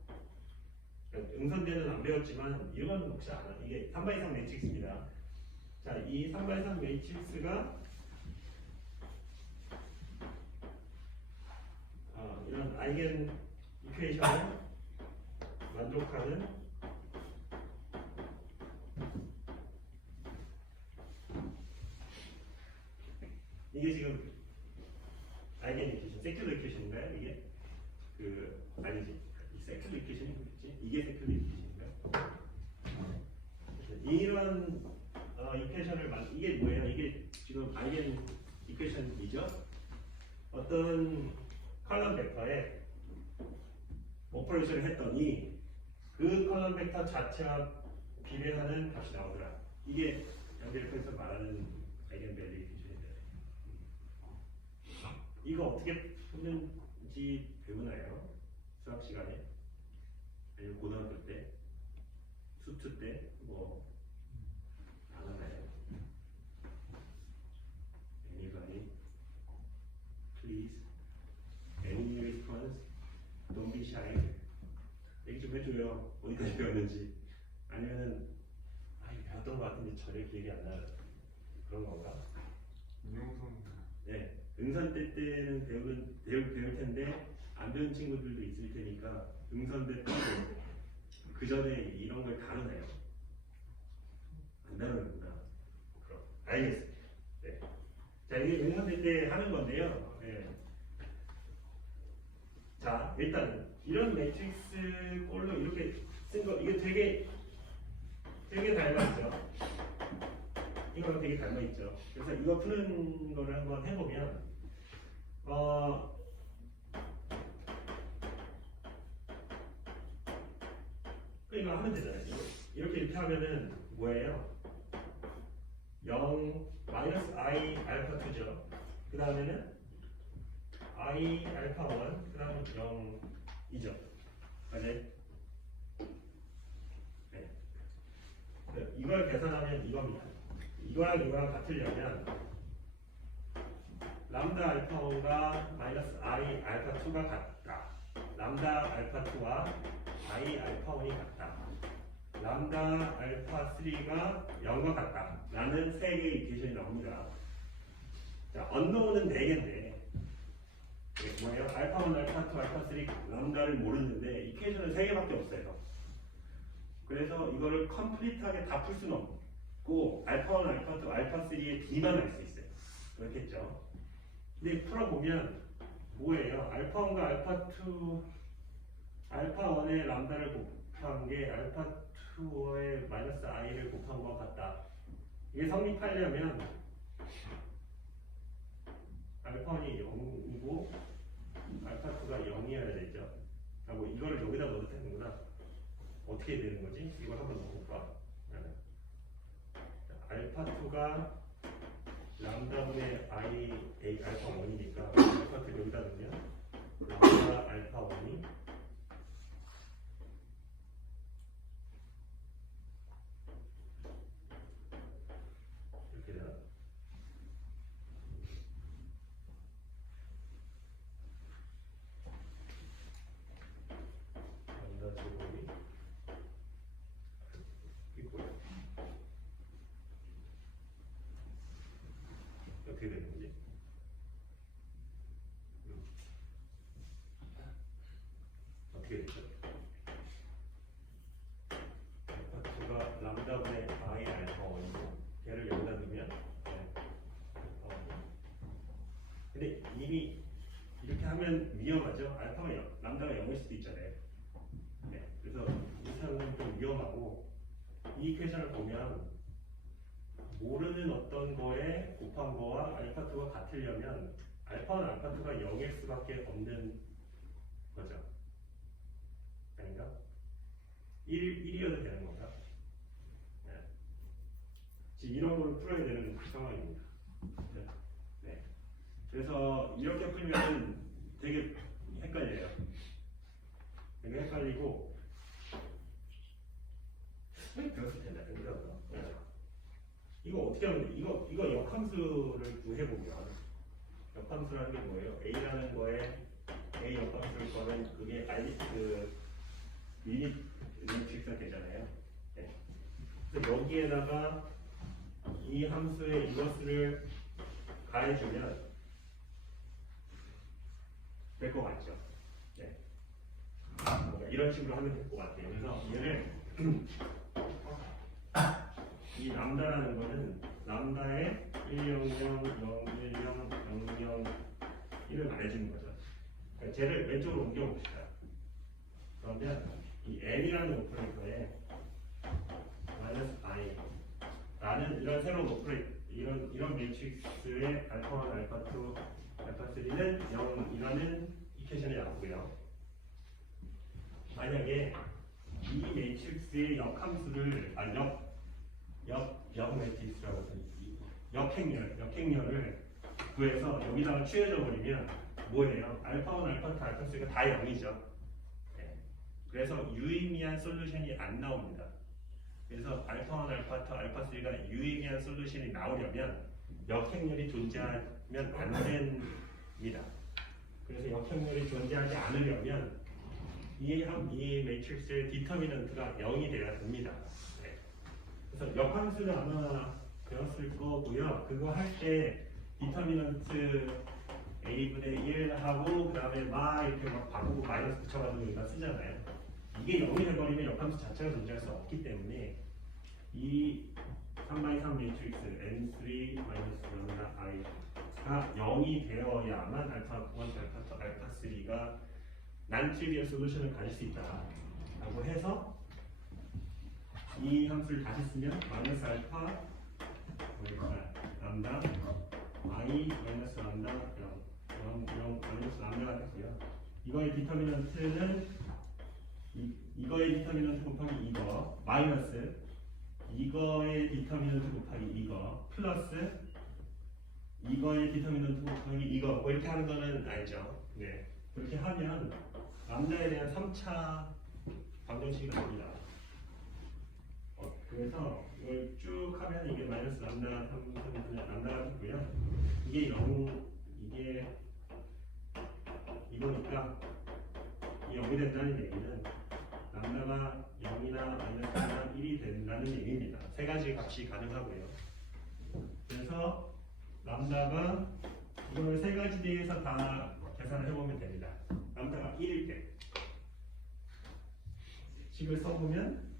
그러니까 응선대는 안 배웠지만 이건 혹시 알아? 이게 3바 이상 매트릭스입니다. 자, 이 3바 이상 매트릭스가 이런 아이겐 이퀘이션을 만족하는 이게 지금 아이겐 이퀘이션, 세큘러 이퀘이션인가요? 이게 아니지. 이 세큘러 이퀘이션이 뭐겠지? 이게 세큘러 이퀘이션인가요? 이런 이퀘이션을 이게 뭐예요? 이게 지금 아이겐 이퀘이션이죠? 어떤 컬럼 벡터에 오퍼레이션을 했더니 그 컬럼 벡터 자체와 비례하는 값이 나오더라. 이게 양대역에서 말하는 아이겐 밸류 이퀘이션인데 이거 어떻게 푸는지 배우나요? 수학 시간에? 아니면 고등학교 때? 수투 때? 뭐 안 하나요? Anybody? Please? Any response? Don't be shy. 얘기 좀 해줘요. 어디까지 배웠는지. 아니면은 배웠던 것 같은데 전혀 기억이 안 나요. 그런 건가? 운영선 네. 응선대 때는 배울 텐데 안 배운 친구들도 있을 테니까 응선대 때도 그 전에 이런 걸 다루나요? 안 다루는구나. 그럼 알겠습니다. 네. 자, 이게 응선대 때 하는 건데요. 네. 자, 일단 이런 매트릭스 꼴로 이렇게 쓴 거 이게 되게 닮아있죠. 이거랑 되게 닮아있죠. 그래서 이거 푸는 거를 한번 해보면 이거 하면 되잖아요. 이렇게 하면은 뭐예요? 0 마이너스 i 알파 2죠. 그 다음에는 i 알파 1, 그 다음은 0이죠. 맞아요? 네. 이걸 계산하면 이겁니다. 이거랑 같으려면 람다 알파 1과 마이너스 i 알파 2가 같다. 람다 알파 2와 i 알파 1이 같다. 람다 알파 3가 0과 같다. 라는 세 개의 이퀘이션이 나옵니다. 자, 언노운은 4개인데 뭐예요? 알파 1, 알파 2, 알파 3 람다를 모르는데 이퀘이션은 3개밖에 없어요. 그래서 이거를 컴플리트하게 다 풀 수는 없고 알파 1, 알파 2, 알파 3의 B만 알 수 있어요. 그렇겠죠? 근데 풀어보면 뭐예요? 알파 1과 알파 2 알파 1의 람다를 곱한 게 알파 2의 마이너스 i를 곱한 것 같다. 이게 성립하려면 알파 1이 0이고 알파 2가 0이어야 되죠. 하고 이거를 여기다 넣어도 되는구나. 어떻게 되는 거지? 이걸 한번 넣어볼까? 알파 2가 람다분의 i a 알파 1이니까 알파 2 여기다 넣으면 람다 알파 1이 이렇게 되나? 람다 제곱이 있고요. 어떻게 되는 거지? 어떻게 되죠? 알파 2가 람다분의 i 알파 1이고 걔를 여기다 넣으면 이미 이렇게 하면 위험하죠. 알파가 람다가 0일 수도 있잖아요. 네, 그래서 이렇게 하면 좀 위험하고 이 이퀘이션을 보면 모르는 어떤 거에 곱한 거와 알파2가 같으려면 알파는 알파2가 0일 수밖에 없는 거죠. 아닌가? 1이어도 되는 건가? 네. 지금 이런 거를 풀어야 되는 상황입니다. 네. 그래서 이렇게 풀면 되게 헷갈려요. 되게 헷갈리고 배웠을 텐데 네. 이거 어떻게 하면 돼? 이거 역함수를 구해보면 역함수라는 게 뭐예요? A라는 거에 A 역함수일 거는 그게 그 유닛 매트릭스가 되잖아요. 네. 그래서 여기에다가 이 함수에 이것을 가해주면 될 것 같죠. 네. 이런 식으로 하면 될 것 같아요. 그래서 얘를 이 람다라는 거는 람다의 100, 010, 010, 1을 말해주는 거죠. 그러니까 쟤를 왼쪽으로 옮겨봅시다. 그러면 이 m이라는 오퍼레이터에 마이너스 i 라는 이런 새로운 오퍼레이터 이런 매트릭스의 알파1, 알파2, 알파3는 0이라는 이퀘이션이 나오고요. 만약에 이 매트릭스의 역함수를 역 매트릭스라고 해서 역행렬을 구해서 여기다가 취해져 버리면 뭐예요? 알파1, 알파2, 알파3가 다 0이죠. 네. 그래서 유의미한 솔루션이 안 나옵니다. 그래서 알파1, 알파2, 알파3가 유의미한 솔루션이 나오려면 역행렬이 존재하면 안 됩니다. 그래서 역행렬이 존재하지 않으려면 이 매트릭스의 디터미넌트가 0이 돼야 됩니다. 네. 그래서 역함수는 아마 배웠을 거고요. 그거 할 때 디터미넌트 a분의 1 하고 그 다음에 막 이렇게 막 바꾸고 마이너스 붙여가지고 여기다 쓰잖아요. 이게 0이 돼버리면 역함수 자체가 존재할 수 없기 때문에 이 3x3 매트릭스 n3-i가 0이 되어야만 알파1, 알파2, 알파3가 난트리비얼 솔루션을 가질 수 있다라고 해서 이 함수를 다시 쓰면 마이너스 알파 람다 i 마이너스 람다 0 마이너스 람다가 됐고요. 이거의 디터미넌트는 이거의 디터미넌트 곱하기 이거 마이너스 이거의 디터미넌트 곱하기 이거 플러스 이거의 디터미넌트 곱하기 이거 뭐 이렇게 하는 거는 알죠? 네. 그렇게 하면 람다에 대한 3차 방정식이 나옵니다. 그래서 이걸 쭉 하면 이게 마이너스 람다 3분의 람다가 됐고요. 이게 0, 이게 이거니까 이 0이 된다는 얘기는 람다가 0이나 마이너스나 1이 된다는 얘기입니다. 세 가지 값이 가능하고요. 그래서 람다가 이걸 세 가지 대에서 다 계산을 해보면 됩니다. 람다가 1일 때 식을 써보면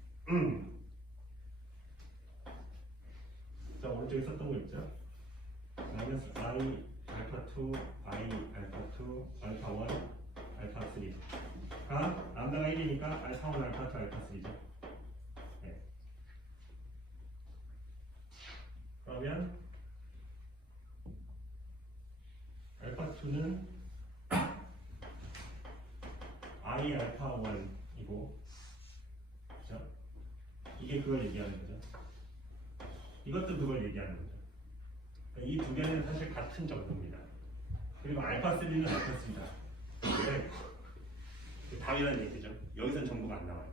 자 오른쪽에 썼던 거 있죠? 마이너스 i 알파2 i 알파2 알파1 알파3가 람다가 1이니까 알파1 알파2 알파3죠. 네. 그러면 알파2는 i 알파1이고 그죠? 이게 그걸 얘기하는 거죠. 이것도 그걸 얘기하는 거죠. 이 두 개는 사실 같은 정도입니다. 그리고 알파3는 알파3다. 네. 당연한 얘기죠. 여기선 정보가 안 나와요.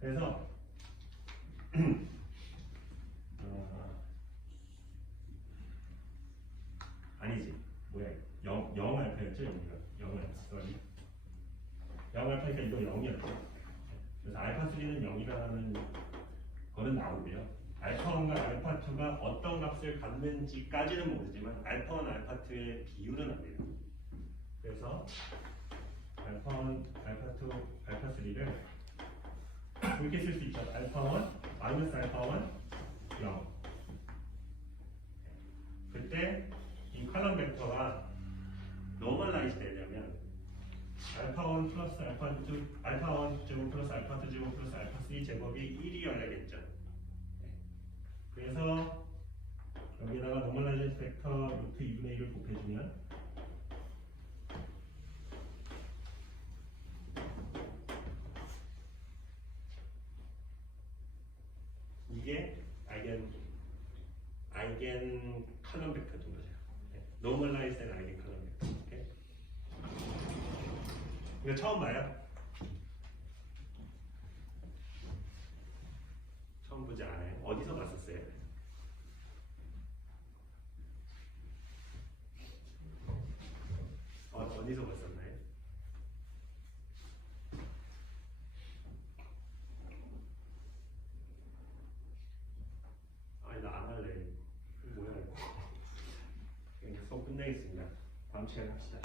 그래서 아니지. 뭐야? 0 알파였죠? 0 알파. 0 알파니까 이거 0이었죠. 그래서 알파3는 0이라는 거는 나오고요. 알파1과 알파2가 어떤 값을 갖는지까지는 모르지만 알파1, 알파2의 비율은 압니다. 그래서 알파1, 알파2, 알파3를 이렇게 쓸 수 있죠. 알파1, 마이너스 알파1, 0. 그때 이 칼럼 벡터가 노멀라이즈 되려면 알파1 플러스 알파2 알파1 제곱 플러스 알파2 제곱 플러스 알파3 제곱이 1이어야겠죠. 그래서 여기다가 노멀라이즈 벡터 루트 2분의 1을 곱해주면 이게 아이겐 칼럼 벡터 정도죠. 노멀라이즈된 아이겐 칼럼 벡터. 오케이? 이거 처음 봐요? 처음 보지 않아요? 어디서 봤었어요? 어디서 봤었나요? 아니 나 안 할래. 뭐야 이거. 그냥 수업 끝내겠습니다. 다음 시간에 합시다.